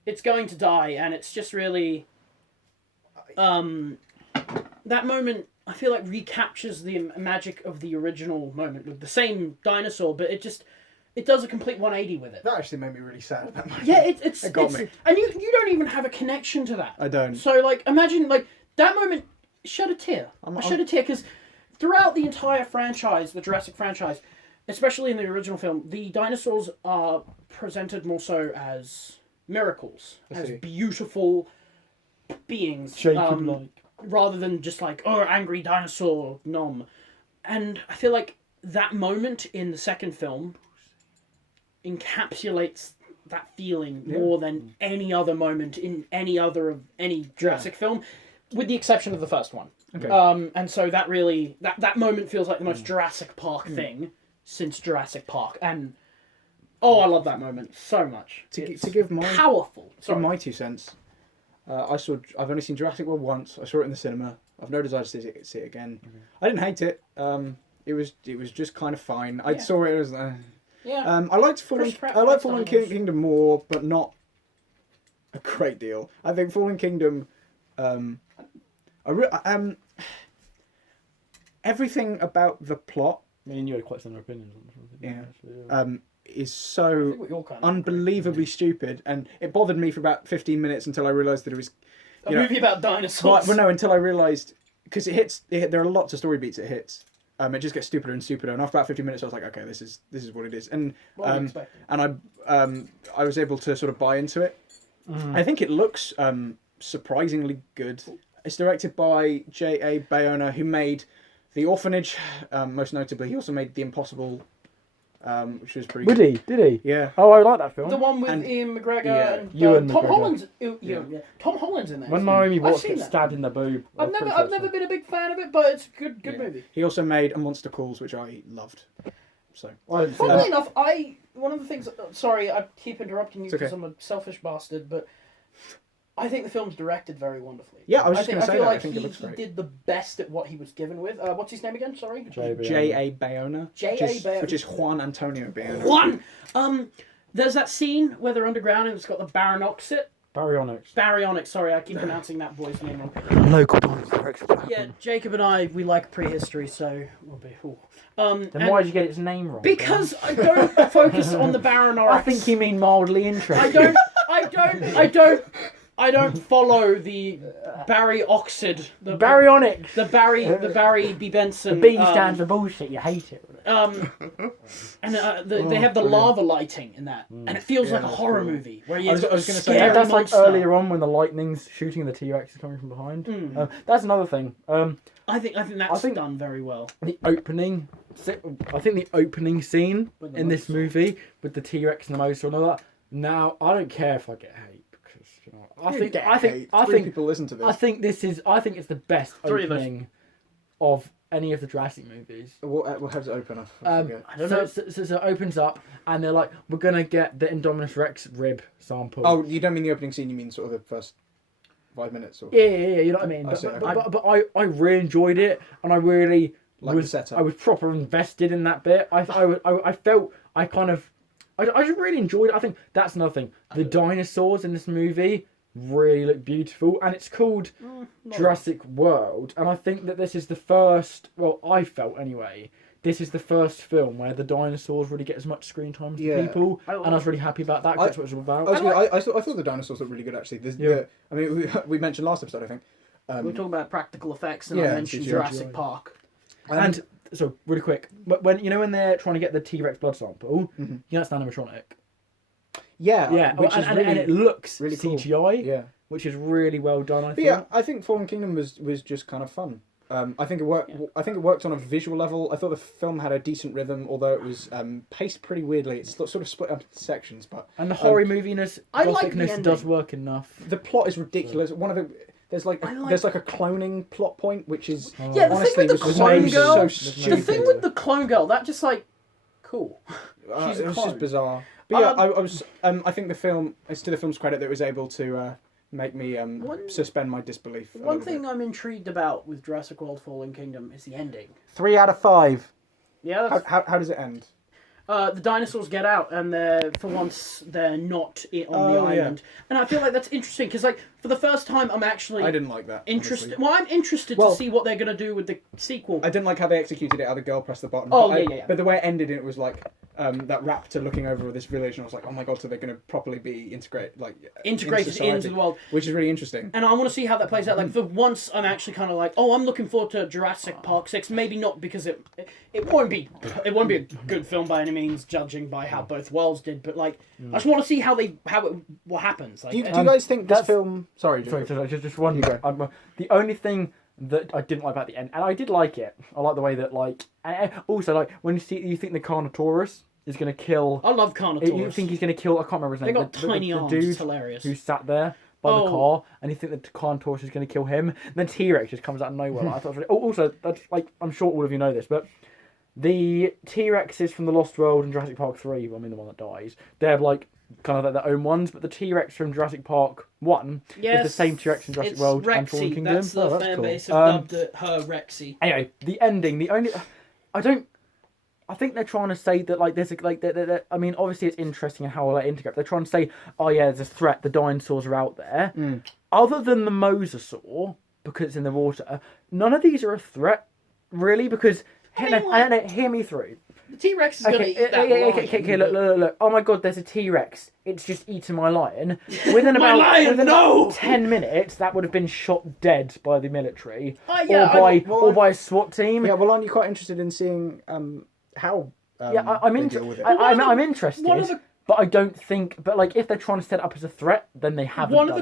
it's going to die, and it's just really, that moment, I feel like recaptures the magic of the original moment with the same dinosaur, but it does a complete 180 with it. That actually made me really sad. That moment. Yeah, it's It got me. and you don't even have a connection to that. I don't. So like, imagine like that moment. Shed a tear. I shed a tear because throughout the entire franchise, the Jurassic franchise, especially in the original film, the dinosaurs are presented more so as miracles, as beautiful beings, Jacob-like. rather than just like angry dinosaur nom. And I feel like that moment in the second film encapsulates that feeling more than any other moment in any Jurassic film. With the exception of the first one. Okay. And so that really, that moment feels like the most Jurassic Park thing since Jurassic Park. And, I love that moment so much. To give my powerful. For Sorry. my 2 cents, I've only seen Jurassic World once. I saw it in the cinema. I've no desire to see it again. I didn't hate it. It was just kind of fine. I saw it as Yeah. I liked Chris Pratt Fallen fights Kingdom more, but not a great deal. I think Fallen Kingdom, everything about the plot, Me and you had quite similar opinions on something. Yeah. Actually, is so what you're kind of unbelievably stupid, and it bothered me for about 15 minutes until I realised that it was a movie about dinosaurs. well, no, until I realised, because there are lots of story beats it hits. It just gets stupider and stupider, and after about 15 minutes, I was like, okay, this is what it is, and I was able to sort of buy into it. I think it looks surprisingly good. It's directed by J.A. Bayona, who made The Orphanage, most notably. He also made The Impossible, which was pretty good. Did he? Yeah. Oh, I like that film. The one with And- Ian McGregor yeah. and Ewan Tom McGregor. Holland's. Tom Holland's in there. When isn't he? Naomi I've Watts seen gets that. stabbed in the boob. I've never been a big fan of it, but it's a good movie. He also made A Monster Calls, which I loved. So Funnily enough, one of the things. Sorry, I keep interrupting you It's okay. because I'm a selfish bastard, but I think the film's directed very wonderfully. Yeah, I was just going to say feel that. like I think he it looks great. did the best at what he was given with. What's his name again? Sorry. J.A. Bayona. J.A. Which is Juan Antonio Bayona. One. There's that scene where they're underground and it's got the Baryonyx. Baryonyx. Sorry, I keep pronouncing that boy's name wrong. Local dinosaur. Yeah, Jacob and I, we like prehistory, so we'll be. Then why did you get its name wrong? Because I don't focus on the Baryonyx. I think you mean mildly interesting. I don't follow the Barry Oxid. The Baryonyx. The Barry B. Benson. The B stands for bullshit. You hate it. And they have the lava lighting in that, and it feels like a horror movie where you. I was gonna say, scary That's like monster. earlier on when the lightning's shooting and the T-Rex is coming from behind. That's another thing. I think that's done very well. The opening. I think the opening scene With the in this motorcycle. movie with the T-Rex and the motor and all that. Now I don't care if I get hate because I think people listen to this. I think it's the best Three of us. opening of any of the Jurassic movies. What how does it open? I forget. I don't know. So it opens up and they're like, we're gonna get the Indominus Rex rib sample. Oh, you don't mean the opening scene? You mean sort of the first 5 minutes? Or Yeah, you know what I mean. I see, But I really enjoyed it, and I really Like the was setup. I was proper invested in that bit. I felt I kind of I just really enjoyed it. I think that's another thing. The dinosaurs in this movie really look beautiful, and it's called Jurassic World. And I think that this is the first. Well, I felt anyway. This is the first film where the dinosaurs really get as much screen time as the people, and I was really happy about that. 'Cause that's what it's all about. I thought the dinosaurs looked really good actually. I mean, we mentioned last episode, I think. We were talking about practical effects, and I mentioned Jurassic Park. And so, really quick, but when they're trying to get the T-Rex blood sample, that's an animatronic. Yeah, and it looks really CGI, cool. which is really well done. I think. Yeah, I think Fallen Kingdom was just kind of fun. I think it worked. Yeah. I think it worked on a visual level. I thought the film had a decent rhythm, although it was paced pretty weirdly. It's sort of split up into sections, and the horror moviness, gothicness does work enough. The plot is ridiculous. One of the there's like a cloning plot point, which is honestly the clone girl. so stupid. The thing with the clone girl, that just cool. It was just bizarre. But yeah, I think the film, it's to the film's credit that it was able to make me suspend my disbelief. One thing I'm intrigued about with Jurassic World: Fallen Kingdom is the ending. 3 out of 5. Yeah. How does it end? The dinosaurs get out, and for once they're not on the island. And I feel like that's interesting because, for the first time, I'm actually I didn't like that. Interested. Well, I'm interested to see what they're gonna do with the sequel. I didn't like how they executed it. How the girl pressed the button. But the way it ended, it was like that raptor looking over this village, and I was like, oh my god, so they're gonna properly be integrated into the world, which is really interesting. And I want to see how that plays out. For once, I'm actually kind of I'm looking forward to Jurassic Park 6. Maybe not because it won't be a good film by any means, judging by how both worlds did. But I just want to see what happens. Do you guys think this film? Sorry, just one. The only thing that I didn't like about the end, and I did like it. I like the way that and also when you think the Carnotaurus is going to kill. I love Carnotaurus. You think he's going to kill? I can't remember his name. They got tiny arms. The dude it's hilarious. Who sat there by the car, and you think that the Carnotaurus is going to kill him. And then T-Rex just comes out of nowhere. I thought, also that's I'm sure all of you know this, but the T-Rexes from the Lost World and Jurassic Park 3, the one that dies, they're kind of their own ones, but the T-Rex from Jurassic Park 1 is the same T-Rex in Jurassic World Rexy. and Fallen Kingdom. That's the fan base have dubbed her Rexy. Anyway, the ending, I think they're trying to say that there's I mean, obviously it's interesting how they integrate. They're trying to say, oh yeah, there's a threat. The dinosaurs are out there. Other than the mosasaur, because it's in the water, none of these are a threat, really. Because hear me through. The T-Rex is going to eat that lion. Okay, look. Oh my god, there's a T-Rex. It's just eaten my lion. Within about 10 minutes, that would have been shot dead by the military. Or by a SWAT team. Yeah, well, aren't you quite interested in seeing how I'm interested. I'm interested. But I don't think. But if they're trying to set it up as a threat, then they haven't. One of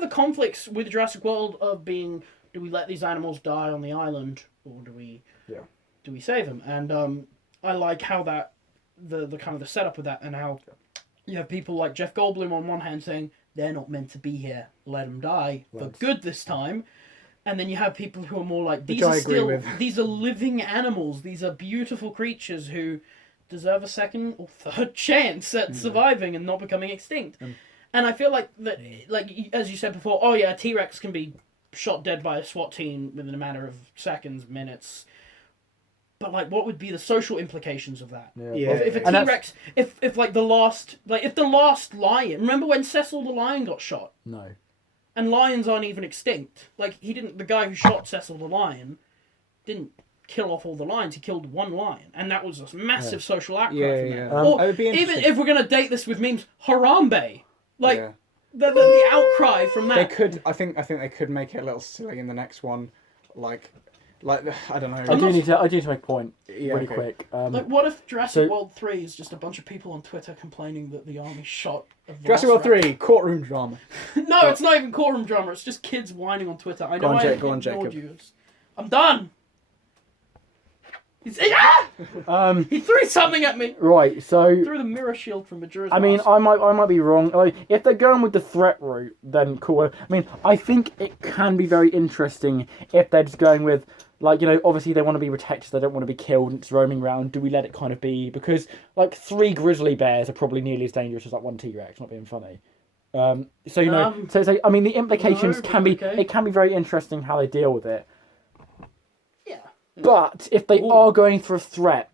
the conflicts with Jurassic World of being, do we let these animals die on the island, or do we save them? And I like how that the kind of the setup of that, and how you have people like Jeff Goldblum on one hand saying they're not meant to be here, let them die for good this time. And then you have people who are more like, these are living animals. These are beautiful creatures who deserve a second or third chance at surviving and not becoming extinct. And I feel like that, as you said before, a T-Rex can be shot dead by a SWAT team within a matter of seconds, minutes. But what would be the social implications of that? Yeah. If a T-Rex, if the last lion, remember when Cecil the lion got shot? No. And lions aren't even extinct. The guy who shot Cecil the lion didn't kill off all the lions. He killed one lion. And that was a massive social outcry from that. Or even if we're going to date this with memes, Harambe. The outcry from that. They could, I think they could make it a little silly in the next one. I don't know. I do need to make a point really quick. What if Jurassic World 3 is just a bunch of people on Twitter complaining that the army shot a Jurassic World 3, courtroom drama. No, it's not even courtroom drama. It's just kids whining on Twitter. I know I ignored you. I'm done. He threw something at me. Right, so he threw the mirror shield from Majora's Mask. I mean, I might be wrong. If they're going with the threat route, then cool. I mean, I think it can be very interesting if they're just going with, obviously they want to be protected. They don't want to be killed. And it's roaming around. Do we let it kind of be? Because 3 grizzly bears are probably nearly as dangerous as 1 T-Rex. Not being funny. So I mean, the implications can be. It can be very interesting how they deal with it. Yeah. But if they are going for a threat,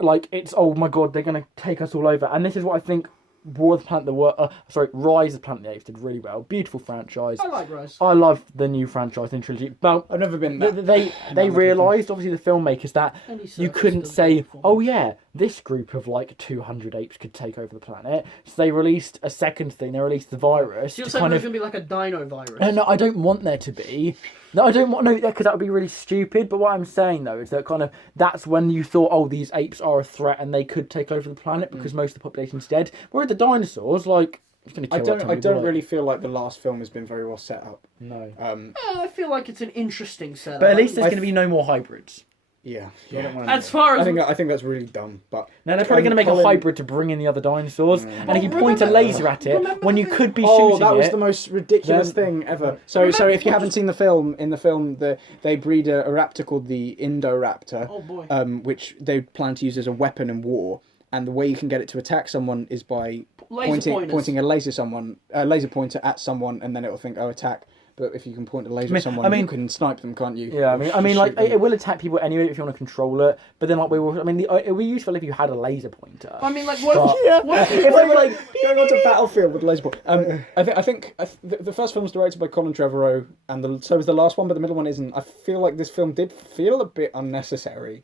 like it's oh my god, they're gonna take us all over. And this is what I think Rise of the Planet of the Apes did really well. Beautiful franchise. I like Rise. I love the new franchise in trilogy. Well, I've never been. They realised, obviously, the filmmakers that Any you circus couldn't does say, that before. oh yeah, this group of like 200 apes could take over the planet. So they released a second thing. They released the virus. So you're to saying kind there's of. going to be like a dino virus? No, I don't want there to be. No, I don't want because that would be really stupid. But what I'm saying though is that kind of that's when you thought, oh, these apes are a threat and they could take over the planet because most of the population's dead. Whereas the dinosaurs, like, it's going to kill. I don't really feel like the last film has been very well set up. No. I feel like it's an interesting setup. But at least there's going to be no more hybrids. Yeah. I don't want As far as I think that's really dumb. But now they're probably going to make a hybrid to bring in the other dinosaurs, and if you point a laser at it when you could be shooting that was it, the most ridiculous thing ever. So if you haven't seen the film, in the film they breed a raptor called the Indoraptor, Oh boy. which they plan to use as a weapon in war. And the way you can get it to attack someone is by pointing a laser pointer at someone, and then it'll think, oh, attack. But if you can point a laser at someone, you can snipe them, can't you? Yeah, I mean, like Shoot them. it will attack people anyway if you want to control it. But then, like it would be useful if you had a laser pointer. I mean, like, what? But- If, what if If you they were like going onto a battlefield with laser point. I think the first film was directed by Colin Trevorrow, and so was the last one, but the middle one isn't. I feel like this film did feel a bit unnecessary.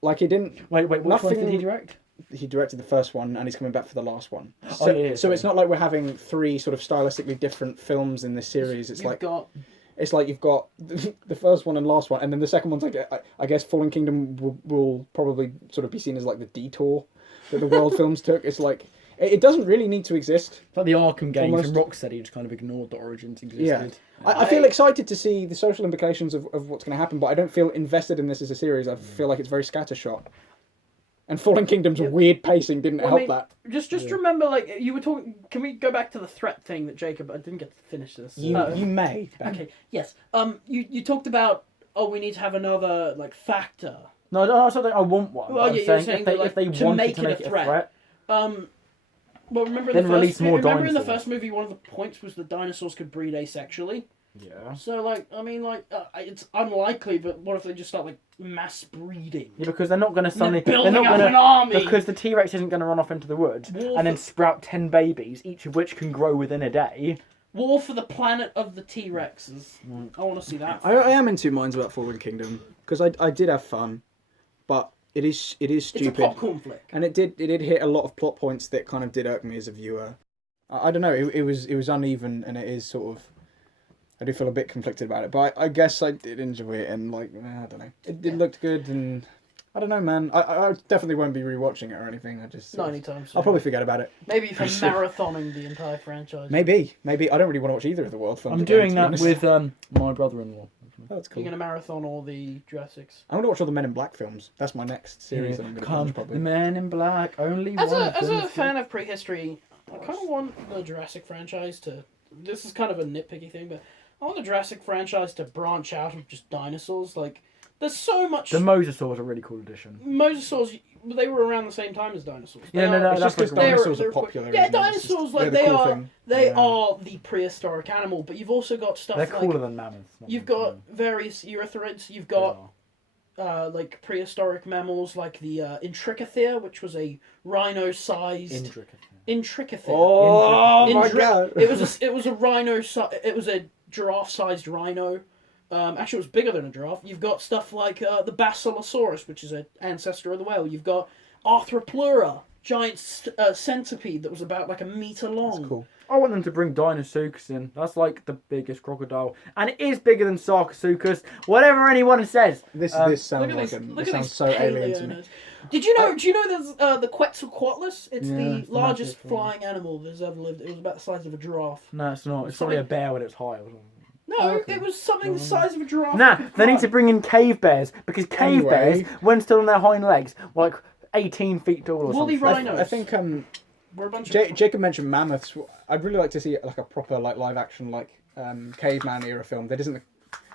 Like it didn't. Wait, which one did he direct? He directed the first one, and he's coming back for the last one. So, Oh, yeah, so it's not like we're having three sort of stylistically different films in this series. It's like you've got the first one and last one, and then the second one's like I guess Fallen Kingdom will probably sort of be seen as like the detour that the World films took. It's like it doesn't really need to exist. It's like the Arkham games Almost. and Rocksteady just kind of ignored the origins existed. Yeah. I feel excited to see the social implications of what's going to happen, but I don't feel invested in this as a series. I feel like it's very scattershot. And Fallen Kingdom's weird pacing didn't help that. Just remember, like, you were talking... Can we go back to the threat thing that Jacob... I didn't get to finish this. You may. Okay, yes. You talked about, we need to have another, like, factor. No, I don't. I want one. Well, I'm yeah, saying, you're saying if they that, like, if they to wanted make to it a make it a threat. threat, Well, remember Then in the first... release more remember in the dinosaurs. first movie, one of the points was that dinosaurs could breed asexually? yeah. So, like, I mean, like, it's unlikely, but what if they just start, like, mass breeding? Yeah, because they're not going to suddenly. They're building not up gonna, an army! Because the T-Rex isn't going to run off into the woods War and then for- sprout 10 babies, each of which can grow within a day. War for the planet of the T-Rexes. I want to see that. I am in two minds about Fallen Kingdom because I did have fun, but it is stupid. It's a popcorn flick. And it did hit a lot of plot points that kind of did irk me as a viewer. I don't know. It was uneven, and it is sort of. I do feel a bit conflicted about it, but I guess I did enjoy it, and like I don't know, it looked good, and I don't know, man. I definitely won't be rewatching it or anything. I just Not anytime soon. I'll probably forget about it. Maybe for marathoning the entire franchise. Maybe I don't really want to watch either of the World films. I'm again, doing to be that honest. with my brother-in-law. Oh, that's cool. You're going to marathon all the Jurassics. I'm gonna watch all the Men in Black films. That's my next series that I'm gonna Come, watch probably. the Man in Black, only As one. as of a them. fan of prehistory, I kind of want the Jurassic franchise to... This is kind of a nitpicky thing, but I want the Jurassic franchise to branch out of just dinosaurs. Like, there's so much... The Mosasaurs are a really cool addition. Mosasaurs, they were around the same time as dinosaurs. Yeah, They no, are- no, It's that's just because what dinosaurs they're are popular. Yeah, isn't it? It's just- dinosaurs, like, they're the they cool are... thing. They Yeah. are the prehistoric animal, but you've also got stuff They're like... cooler than mammoths. You've got various eurytherids. You've got like prehistoric mammals like the Intricathea, which was a rhino-sized Intricathea. Oh my Indri- god! It was a rhino. It was a giraffe-sized rhino. Actually, it was bigger than a giraffe. You've got stuff like the Basilosaurus, which is an ancestor of the whale. You've got Arthropleura, giant centipede that was about like a meter long. That's cool. I want them to bring Dinosuchus in. That's like the biggest crocodile, and it is bigger than Sarcosuchus. Whatever anyone says. This Look sounds at like these, this look at sounds these so alien to me. paleo-nerds. Did you know? Do you know there's the Quetzalcoatlus? It's Yeah, the it's the largest massive one. flying animal that's ever lived. It was about the size of a giraffe. No, it's not. It's probably a bear when it's high. Or something. No, Okay. it was something the size of a giraffe. Nah, that could they need fly. to bring in cave bears because cave Anyway. bears, when still on their hind legs, were like 18 feet tall or Woolly something. rhinos. I think We're a bunch of... Jacob mentioned mammoths. I'd really like to see like a proper like live action like caveman era film. That isn't,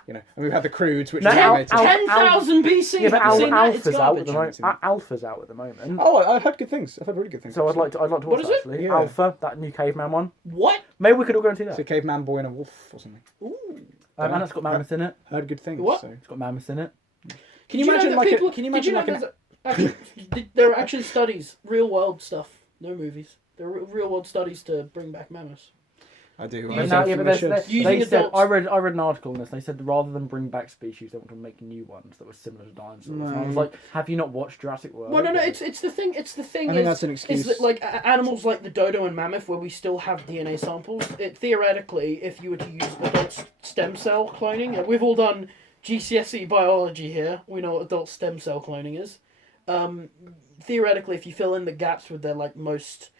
and we've had the Croods, which No, is Al- animated. Al- 10,000 BC. Yeah, but Have you seen that? It's Alpha's out at the garbage. moment. Alpha's out at the moment. Oh, I've heard good things. I've heard really good things. So I'd like to What watch is that it? actually. Yeah. Alpha, that new caveman one. What? Maybe we could all go and see It's that. a caveman boy and a wolf or something. Ooh. And it's got mammoths in it. Heard good things. What? So. It's got mammoths in it. Can you Did know imagine that like people- can you did imagine know like an there's Actually, there are actually studies, real world stuff, no movies. There are real world studies to bring back mammoths. I do. Yeah, I No, think yeah, but we should. Using they said adults. I read an article on this. They said rather than bring back species, they want to make new ones that were similar to dinosaurs. And I was No. like, have you not watched Jurassic World? Well, no, it's the thing. It's the thing. I think is, that's an excuse. Is that like animals like the dodo and mammoth, where we still have DNA samples? Theoretically, if you were to use adult stem cell cloning, and we've all done GCSE biology here. We know what adult stem cell cloning is. Theoretically, if you fill in the gaps with their like most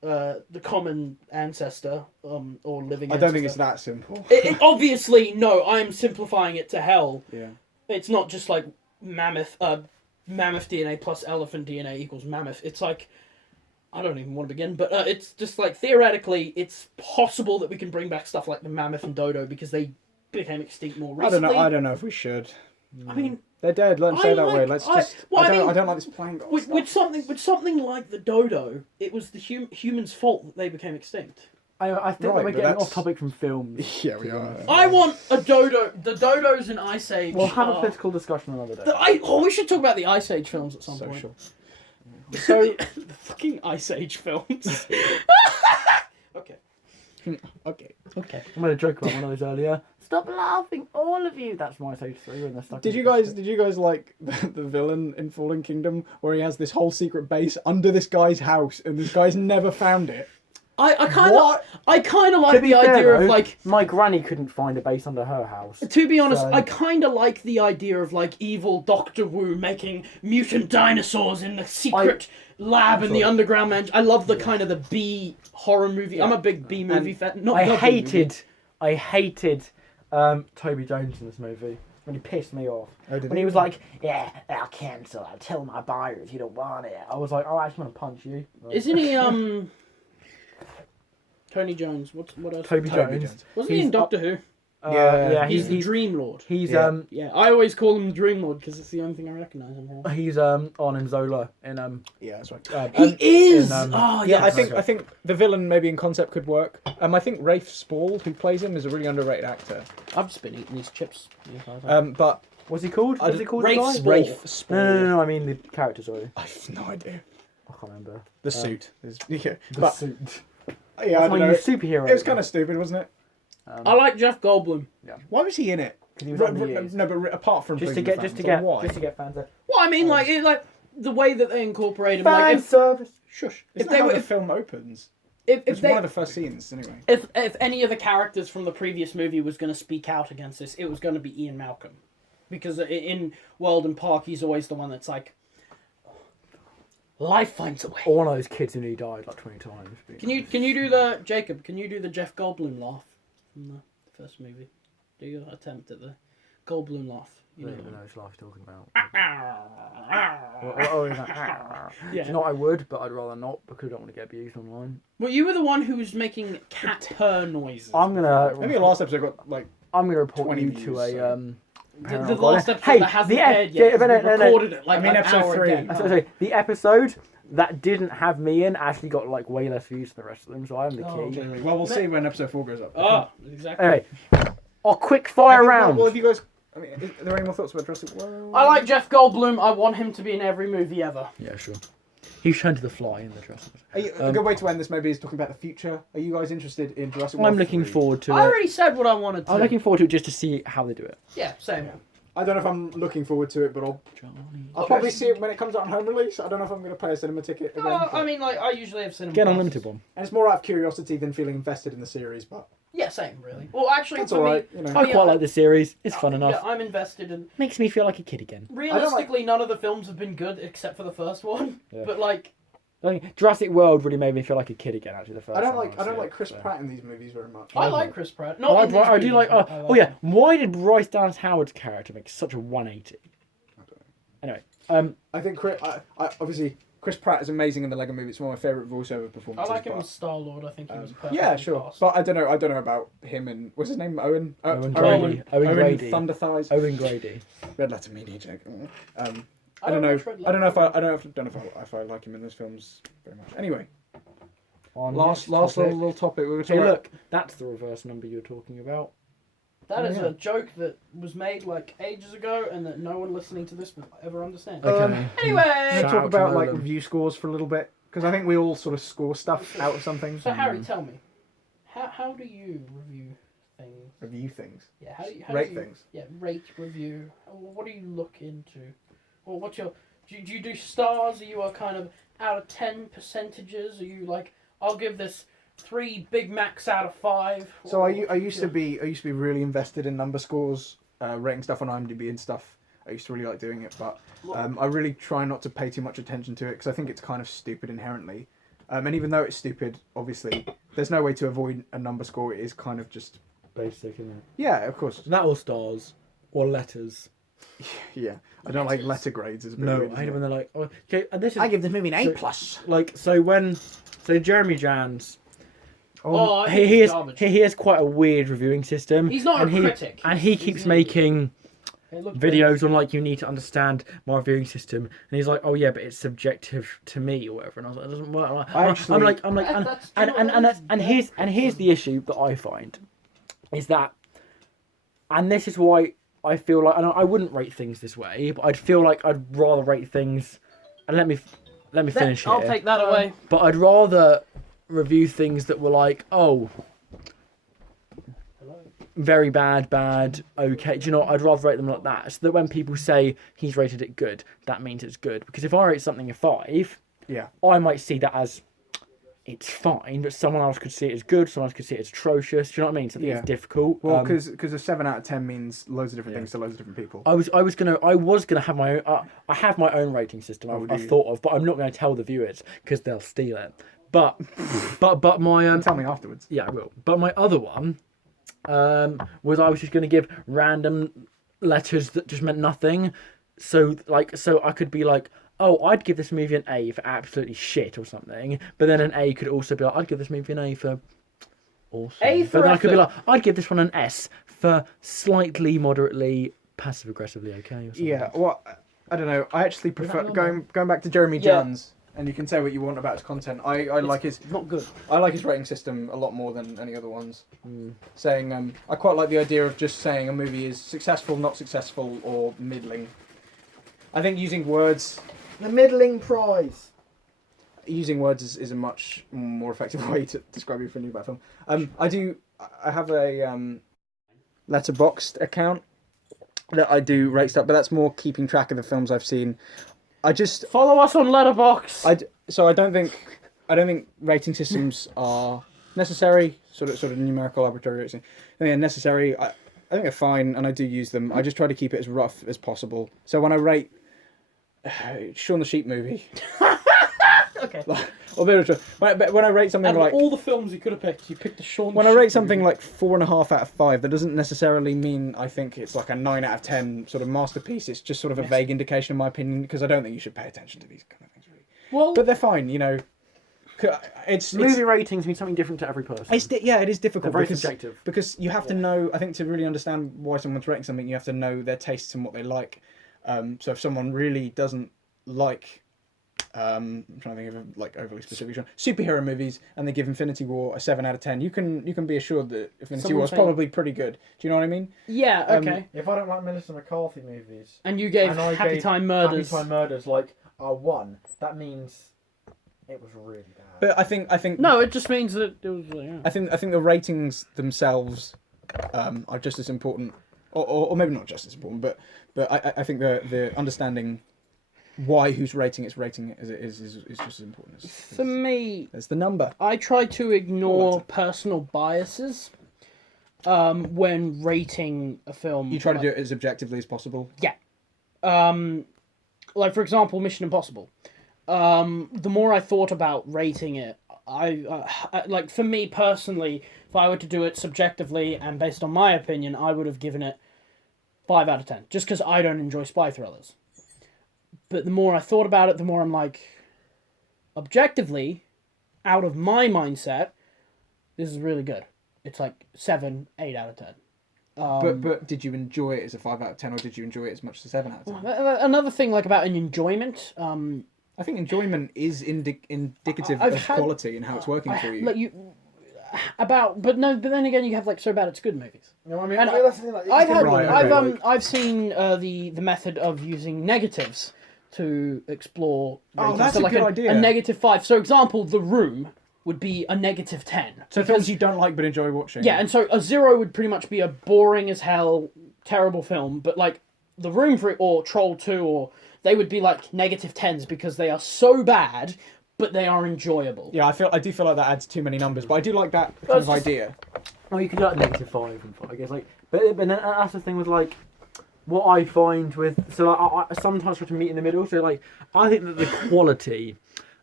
the common ancestor or living. I don't think it's that simple. Obviously, no. I'm simplifying it to hell. Yeah. It's not just like mammoth DNA plus elephant DNA equals mammoth. It's like, I don't even want to begin, but it's just like theoretically, it's possible that we can bring back stuff like the mammoth and dodo because they became extinct more recently. I don't know if we should. I mean, They're dead. Let them stay that way. Let's just. I don't like this plank. with something like the dodo, it was the humans' fault that they became extinct. I think Right, we're but getting that's- off topic from films. Yeah, we are. I want a dodo. The dodos in Ice Age. We'll have a are- political discussion another day. we should talk about the Ice Age films at some point. Social. So the fucking Ice Age films. Okay. Okay. Okay. I made a joke about one of those earlier. Stop laughing, all of you. That's my stage 3 when they're stuck. Did in you the guys? basket. Did you guys like the villain in Fallen Kingdom where he has this whole secret base under this guy's house and this guy's never found it? I kind What? of like To be the fair, idea of though, like. my granny couldn't find a base under her house. To be honest, So- I kind of like the idea of like evil Doctor Wu making mutant dinosaurs in the secret lab in the underground man. I love the kind of the B horror movie. I'm a big B movie fan. Not I the B movie. hated Toby Jones in this movie. When he pissed me off. Oh, did When he was like, yeah, I'll cancel. I'll tell my buyers you don't want it. I was like, oh, I just want to punch you. Like, Isn't he Tony Jones? What else? Toby Jones. Wasn't he He's in Doctor Who? Yeah, He's the he's Dream Lord. he's Yeah. Yeah, I always call him the Dream Lord because it's the only thing I recognise him from. he's on in Zola in Yeah, that's right. He is. in, Oh Yeah, yes. I think the villain maybe in concept could work. I think Rafe Spall, who plays him, is a really underrated actor. I've just been eating these chips. But what's he called? What's he called? Rafe the guy? Spall. Rafe Spall. No, I mean the character. Sorry, I have no idea. I can't remember. The suit is yeah, The but suit. yeah, I That's my don't know. new superhero. It was kind of stupid, wasn't it? I like Jeff Goldblum. Why was he in it? 'Cause he was on the No, years. but apart from just to bringing get fans, like, why? fans there. Well, I mean, like the way that they incorporate him. Fan Like, if, service. shush. Isn't If that they how were, the film opens? if It's they, one of the first scenes, anyway. if any of the characters from the previous movie was going to speak out against this, it was going to be Ian Malcolm, because in World and Park, he's always the one that's like, life finds a way. Or one of those kids who nearly died like 20 times. Can you do the Jacob? Can you do the Jeff Goldblum laugh from the first movie? Do your attempt at the Goldblum laugh. I don't even know which life you're talking about. Yeah. Do you know what I would, but I'd rather not because I don't want to get abused online. Well, you were the one who was making cat purr noises. I'm gonna Maybe the last episode got like. I'm gonna report 20 you views, to so- The last episode Hey, that hasn't the aired yet. 'cause we no, recorded it like I mean, an episode hour 3. ago. Sorry, the episode that didn't have me in actually got like way less views than the rest of them, so I'm the Oh, key. okay. Well, we'll see when episode 4 goes up. Oh, exactly. Anyway, our quick fire round. Well, if you guys, I mean, are there any more thoughts about Jurassic World? I like Jeff Goldblum. I want him to be in every movie ever. Yeah, sure. He's turned to the fly in the Jurassic. A good way to end this maybe is talking about the future. Are you guys interested in Jurassic World? I'm looking 3? forward to I it. already said what I wanted to. I'm looking forward to it just to see how they do it. Yeah, same. I don't know if I'm looking forward to it, but I'll probably see it when it comes out on home release. I don't know if I'm going to pay a cinema ticket again. No, but- I mean, like, I usually have cinema. Get an passes. unlimited one. and it's more out of curiosity than feeling invested in the series, but Yeah, same, really. Well, actually, that's for alright. me, You know. I yeah, quite like the series. It's fun yeah, enough. I'm invested in. Makes me feel like a kid again. Realistically, none of the films have been good except for the first one. Yeah. But like, I think Jurassic World really made me feel like a kid again. Actually, the first. I don't time like see it, Chris so. Pratt in these movies very much. I like Chris Pratt. I, Not like in these I do movies, like. but I Oh yeah, why did Bryce Dallas Howard's character make such a 180? Anyway, I think I obviously Chris Pratt is amazing in the Lego Movie. It's one of my favourite voiceover I performances. like him but, as Star Lord. I think he was perfect. yeah, sure. But I don't know about him and what's his name? Owen. Owen Grady. Owen Grady. Thunder Thighs. Owen Grady. Red Letter Media check. I don't know. watch Red I don't know if I. Letter. I don't know if I like him in those films very much. Anyway, On last next topic. little topic we were Hey, talking about. look, that's the reverse number you're talking about. That is Yeah. a joke that was made like ages ago, and that no one listening to this will ever understand. Okay. Anyway, Can we Shout talk out to about like Nolan. review scores for a little bit? Because I think we all sort of score stuff out of some things. so Harry, tell me, how do you review things? Review things. Yeah, how Rate do you, things. Yeah, rate, review. What do you look into? Or what's your? Do you do stars? Are you a kind of out of 10 percentages? Are you like, I'll give this 3 Big Macs out of 5? So I used to be really invested in number scores, rating stuff on IMDb and stuff. I used to really like doing it, but I really try not to pay too much attention to it because I think it's kind of stupid inherently. And even though it's stupid, obviously, there's no way to avoid a number score. It is kind of just Basic, isn't it? yeah, of course. Is that all stars or letters? Yeah, I don't like letter grades. It's a bit No, weird, I isn't hate it? when they're like, oh, okay, and this is I give this movie an so- A plus. like so Jeremy Jans. Oh, I he think he he's is garbage. he has quite a weird reviewing system. He's not and a critic. and he He's keeps an idiot. making It looked videos on like you need to understand my reviewing system, and he's like, oh yeah, but it's subjective to me or whatever, and I was like, it doesn't work. I'm like, That's- and here's the issue that I find is that, and this is why I feel like, and I wouldn't rate things this way, but I'd feel like I'd rather rate things, and let me finish here. I'll take that away. But I'd rather review things that were like, oh, very bad, okay. Do you know what? I'd rather rate them like that. So that when people say he's rated it good, that means it's good. Because if I rate something a 5, Yeah. I might see that as it's fine, but someone else could see it as good, someone else could see it as atrocious. Do you know what I mean? Something Yeah. is difficult. Well, because a 7 out of 10 means loads of different Yeah. things to loads of different people. I was gonna have my own. I have my own rating system. Oh, do I've you? thought of, but I'm not going to tell the viewers because they'll steal it. But my Tell me afterwards. yeah, I will. But my other one was I was just going to give random letters that just meant nothing. So I could be like, oh, I'd give this movie an A for absolutely shit or something. But then an A could also be like, I'd give this movie an A for awesome. A for but then I could be effort. like, I'd give this one an S for slightly, moderately, passive aggressively okay or something. Yeah, well, I don't know. I actually prefer not going back to Jeremy Yeah. Jans, and you can say what you want about his content. I like his Not good. rating system a lot more than any other ones. Saying I quite like the idea of just saying a movie is successful, not successful, or middling. I think using words The middling prize. is a much more effective way to describe your opinion about film. I have a Letterboxd account that I do rate stuff, but that's more keeping track of the films I've seen. I just Follow us on Letterboxd. I don't think rating systems are necessary. Sort of numerical arbitrary rating. I think they're necessary. I think they're fine, and I do use them. I just try to keep it as rough as possible. So when I rate Shaun the Sheep movie, Okay. or when I rate something Out of like all the films you could have picked, you picked the Shaun. when I rate something like 4.5 out of 5, that doesn't necessarily mean I think it's like a 9 out of 10 sort of masterpiece. It's just sort of a vague indication, in my opinion, because I don't think you should pay attention to these kind of things really. Well, But they're fine, you know. It's Movie ratings mean something different to every person. it is difficult. They're very because, subjective. because you have to know. I think to really understand why someone's rating something, you have to know their tastes and what they like. So if someone really doesn't like, I'm trying to think of a, like overly specific genre, superhero movies, and they give Infinity War a 7 out of 10, you can be assured that Infinity War is saying- probably pretty good. Do you know what I mean? yeah, okay. If I don't like Melissa McCarthy movies, And you gave and I Happy gave Time Murders. Happy Time Murders like a 1, that means it was really bad. But I think No, it just means that it was. Yeah. I think the ratings themselves are just as important, or maybe not just as important, but I think the understanding why who's rating it is just as important For me, as the number. I try to ignore personal biases when rating a film. You try to do it as objectively as possible. Yeah. Like, for example, Mission Impossible. The more I thought about rating it, I like, for me personally, if I were to do it subjectively and based on my opinion, I would have given it 5 out of 10, just because I don't enjoy spy thrillers. But the more I thought about it, the more I'm like, objectively, out of my mindset, this is really good. It's like 7, 8 out of 10. But did you enjoy it as a 5 out of 10, or did you enjoy it as much as a 7 out of 10? Another thing, like, about an enjoyment, I think enjoyment is indicative I've of had- quality and how it's working for you. like but then again, you have like so bad it's good movies. No, I mean, And that's the thing. Like, I've had, Right, okay. I've seen the method of using negatives to explore. Oh, ratings. that's so a like good idea. A -5. So, example, The Room would be a -10. So films you don't like but enjoy watching. Yeah, and so a 0 would pretty much be a boring as hell, terrible film. But like The Room or Troll 2, or they would be like -10s because they are so bad, but they are enjoyable. Yeah, I do feel like that adds too many numbers, but I do like that kind of idea. Well, you could do like -5 and 5, I guess. Like, but then that's the thing with like what I find with. So like, I sometimes try to meet in the middle. So like, I think that the quality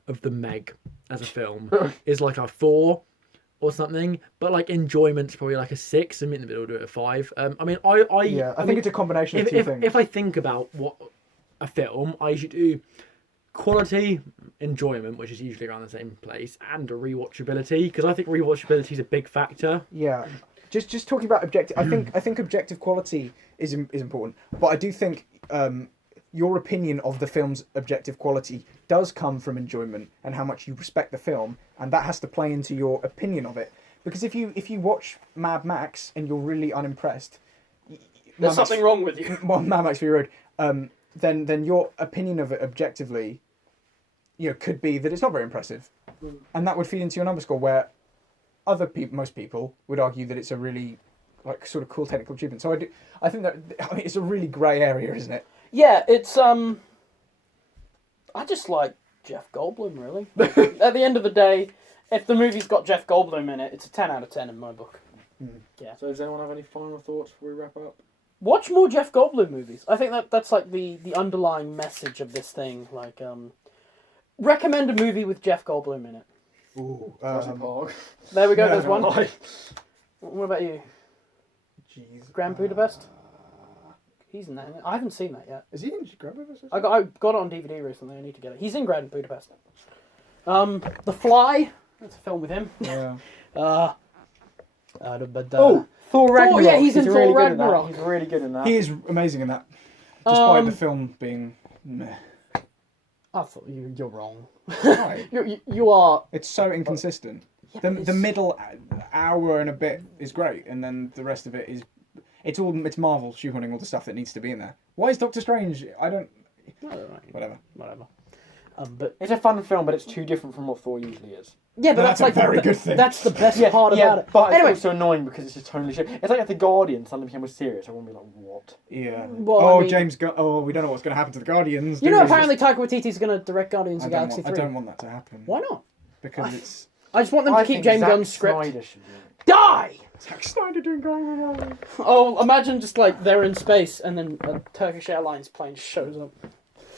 of the Meg as a film is like a 4 or something, but like enjoyment's probably like a 6, and meet in the middle do it a 5. I mean, I think it's a combination of two things. If I think about what a film, I usually do quality, enjoyment, which is usually around the same place, and a rewatchability, because I think rewatchability is a big factor. Yeah, just talking about objective. I think objective quality is important, but I do think your opinion of the film's objective quality does come from enjoyment and how much you respect the film, and that has to play into your opinion of it. Because if you watch Mad Max and you're really unimpressed, There's something wrong with you. Well, Mad Max Fury Road, then your opinion of it objectively, could be that it's not very impressive, and that would feed into your number score. Where most people would argue that it's a really like sort of cool technical achievement. So I think that it's a really grey area, isn't it? Yeah, it's I just like Jeff Goldblum, really. At the end of the day, if the movie's got Jeff Goldblum in it, it's a 10 out of 10 in my book. Yeah. So does anyone have any final thoughts before we wrap up? Watch more Jeff Goldblum movies. I think that's like the underlying message of this thing. Like, recommend a movie with Jeff Goldblum in it. Ooh, There we go. No, There's no, one. no. What about you? Jeez. Grand Budapest. He's in that. I haven't seen that yet. Is he in Grand Budapest? I got it on DVD recently. I need to get it. He's in Grand Budapest. The Fly. That's a film with him. Yeah. Thor Ragnarok. Yeah, he's in Thor really Ragnarok. He's really good in that. He is amazing in that, despite the film being meh. I thought you're wrong. Right. You are. It's so inconsistent. Yeah, The middle hour and a bit is great, and then the rest of it is it's Marvel shoehorning all the stuff that needs to be in there. Why is Doctor Strange? I don't. Whatever. But it's a fun film, but it's too different from what Thor usually is. yeah, but That's that's a like very good thing. That's the best part about it. But Anyway, it's also annoying because it's just totally shit. It's like if the Guardian suddenly became serious, I wouldn't be like, what? Yeah. Well, I mean- James. We don't know what's going to happen to the Guardians. you do know, we? apparently Taika Waititi's going to direct Guardians I of the don't Galaxy want, 3. I don't want that to happen. Why not? Because it's I just want them to keep James Gunn's script. Snyder should do it. Die! Zack Snyder doing Guardians. Oh, imagine just like they're in space and then a Turkish Airlines plane shows up.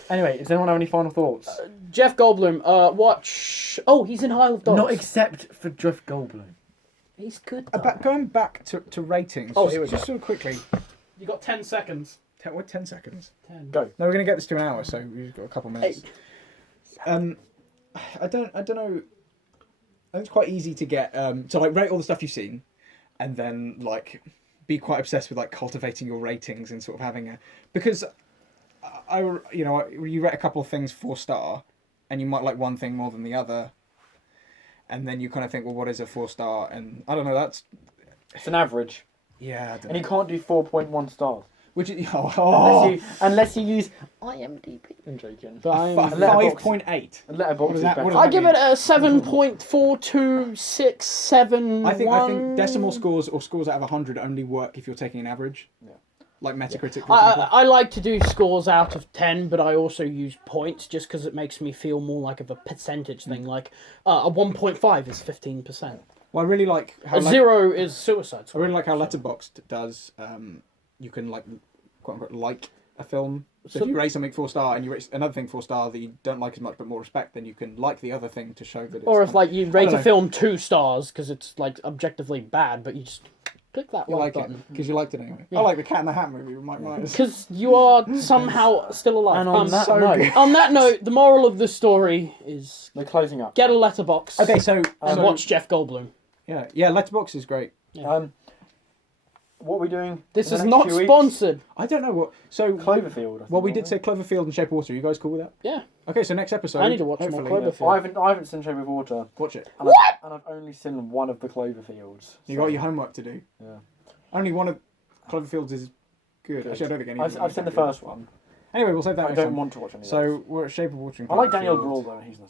Anyway, does anyone have any final thoughts? Jeff Goldblum, watch. Oh, he's in Isle of Dogs. Not except for Jeff Goldblum. He's good. Though. Going back to ratings. Oh, here we just go. sort of quickly. You got 10 seconds. 10 seconds. 10. Go. No, we're going to get this to an hour, so we've got a couple minutes. 8. I don't know. I think it's quite easy to get to like rate all the stuff you've seen, and then like be quite obsessed with like cultivating your ratings and sort of having a because you rate a couple of things 4-star, and you might like one thing more than the other, and then you kind of think, well, what is a 4-star? And I don't know. It's an average. Yeah, I don't And know. you can't do 4.1 stars. Which is Unless you use IMDb. I'm joking. But I'm, 5.8. Letterboxd is better. What does I that give mean? it a 7.4267. I think decimal scores or scores out of 100 only work if you're taking an average. Yeah. Like Metacritic, for example. I like to do scores out of 10, but I also use points just because it makes me feel more like of a percentage thing. Like a 1.5 is 15%. Well, I really like how A 0 is suicide. I really like how Letterboxd does. You can like, quote unquote, like a film. So if you rate something 4-star and you rate another thing 4-star that you don't like as much but more respect, then you can like the other thing to show that it's... Or if like you rate don't a know. film 2 stars because it's like objectively bad, but you just click that You like like it button. because you liked it anyway. Yeah. I like the Cat in the Hat movie with Mike Myers. Because you are somehow still alive. And on that so note, good. On that note, the moral of the story is they're closing up. get a letterbox Okay, so and watch Jeff Goldblum. yeah, Letterboxd is great. Yeah. What are we doing? This in is the next not 2 weeks? sponsored. I don't know what. So Cloverfield. I think, well, we did wasn't say Cloverfield and Shape of Water. Are you guys cool with that? Yeah. Okay, so next episode. I need to watch more hopefully- it? Cloverfield. I haven't seen Shape of Water. Watch it. And I've only seen one of the Cloverfields. You got your homework to do. Yeah. Only one of Cloverfields is good. Actually, I don't think any. of them I've are seen the that good. first one. Anyway, we'll save that. I next don't time. want to watch any of So those. we're at Shape of Water. And I like Daniel Cloverfield. Brawl though. He's nice.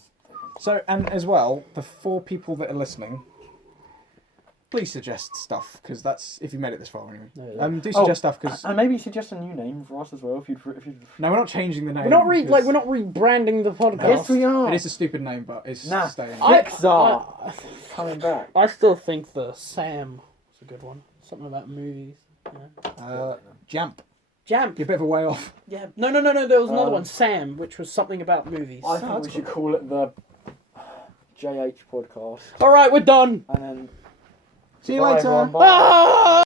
So and as well, the 4 people that are listening, please suggest stuff because that's if you made it this far anyway. No, Do suggest stuff because And maybe suggest a new name for us as well if you'd. no, we're not changing the name. We're not because we're not rebranding the podcast. Yes, we are. It is a stupid name, but it's Nah. staying. Pixar coming back. I still think the Sam was a good one. Something about movies. Jamp. Jamp. You're a bit of a way off. Yeah. No. There was another one, Sam, which was something about movies. I think we should call it the JH podcast. All right, we're done. And then. See you Bye, later. everyone. Bye. Ah!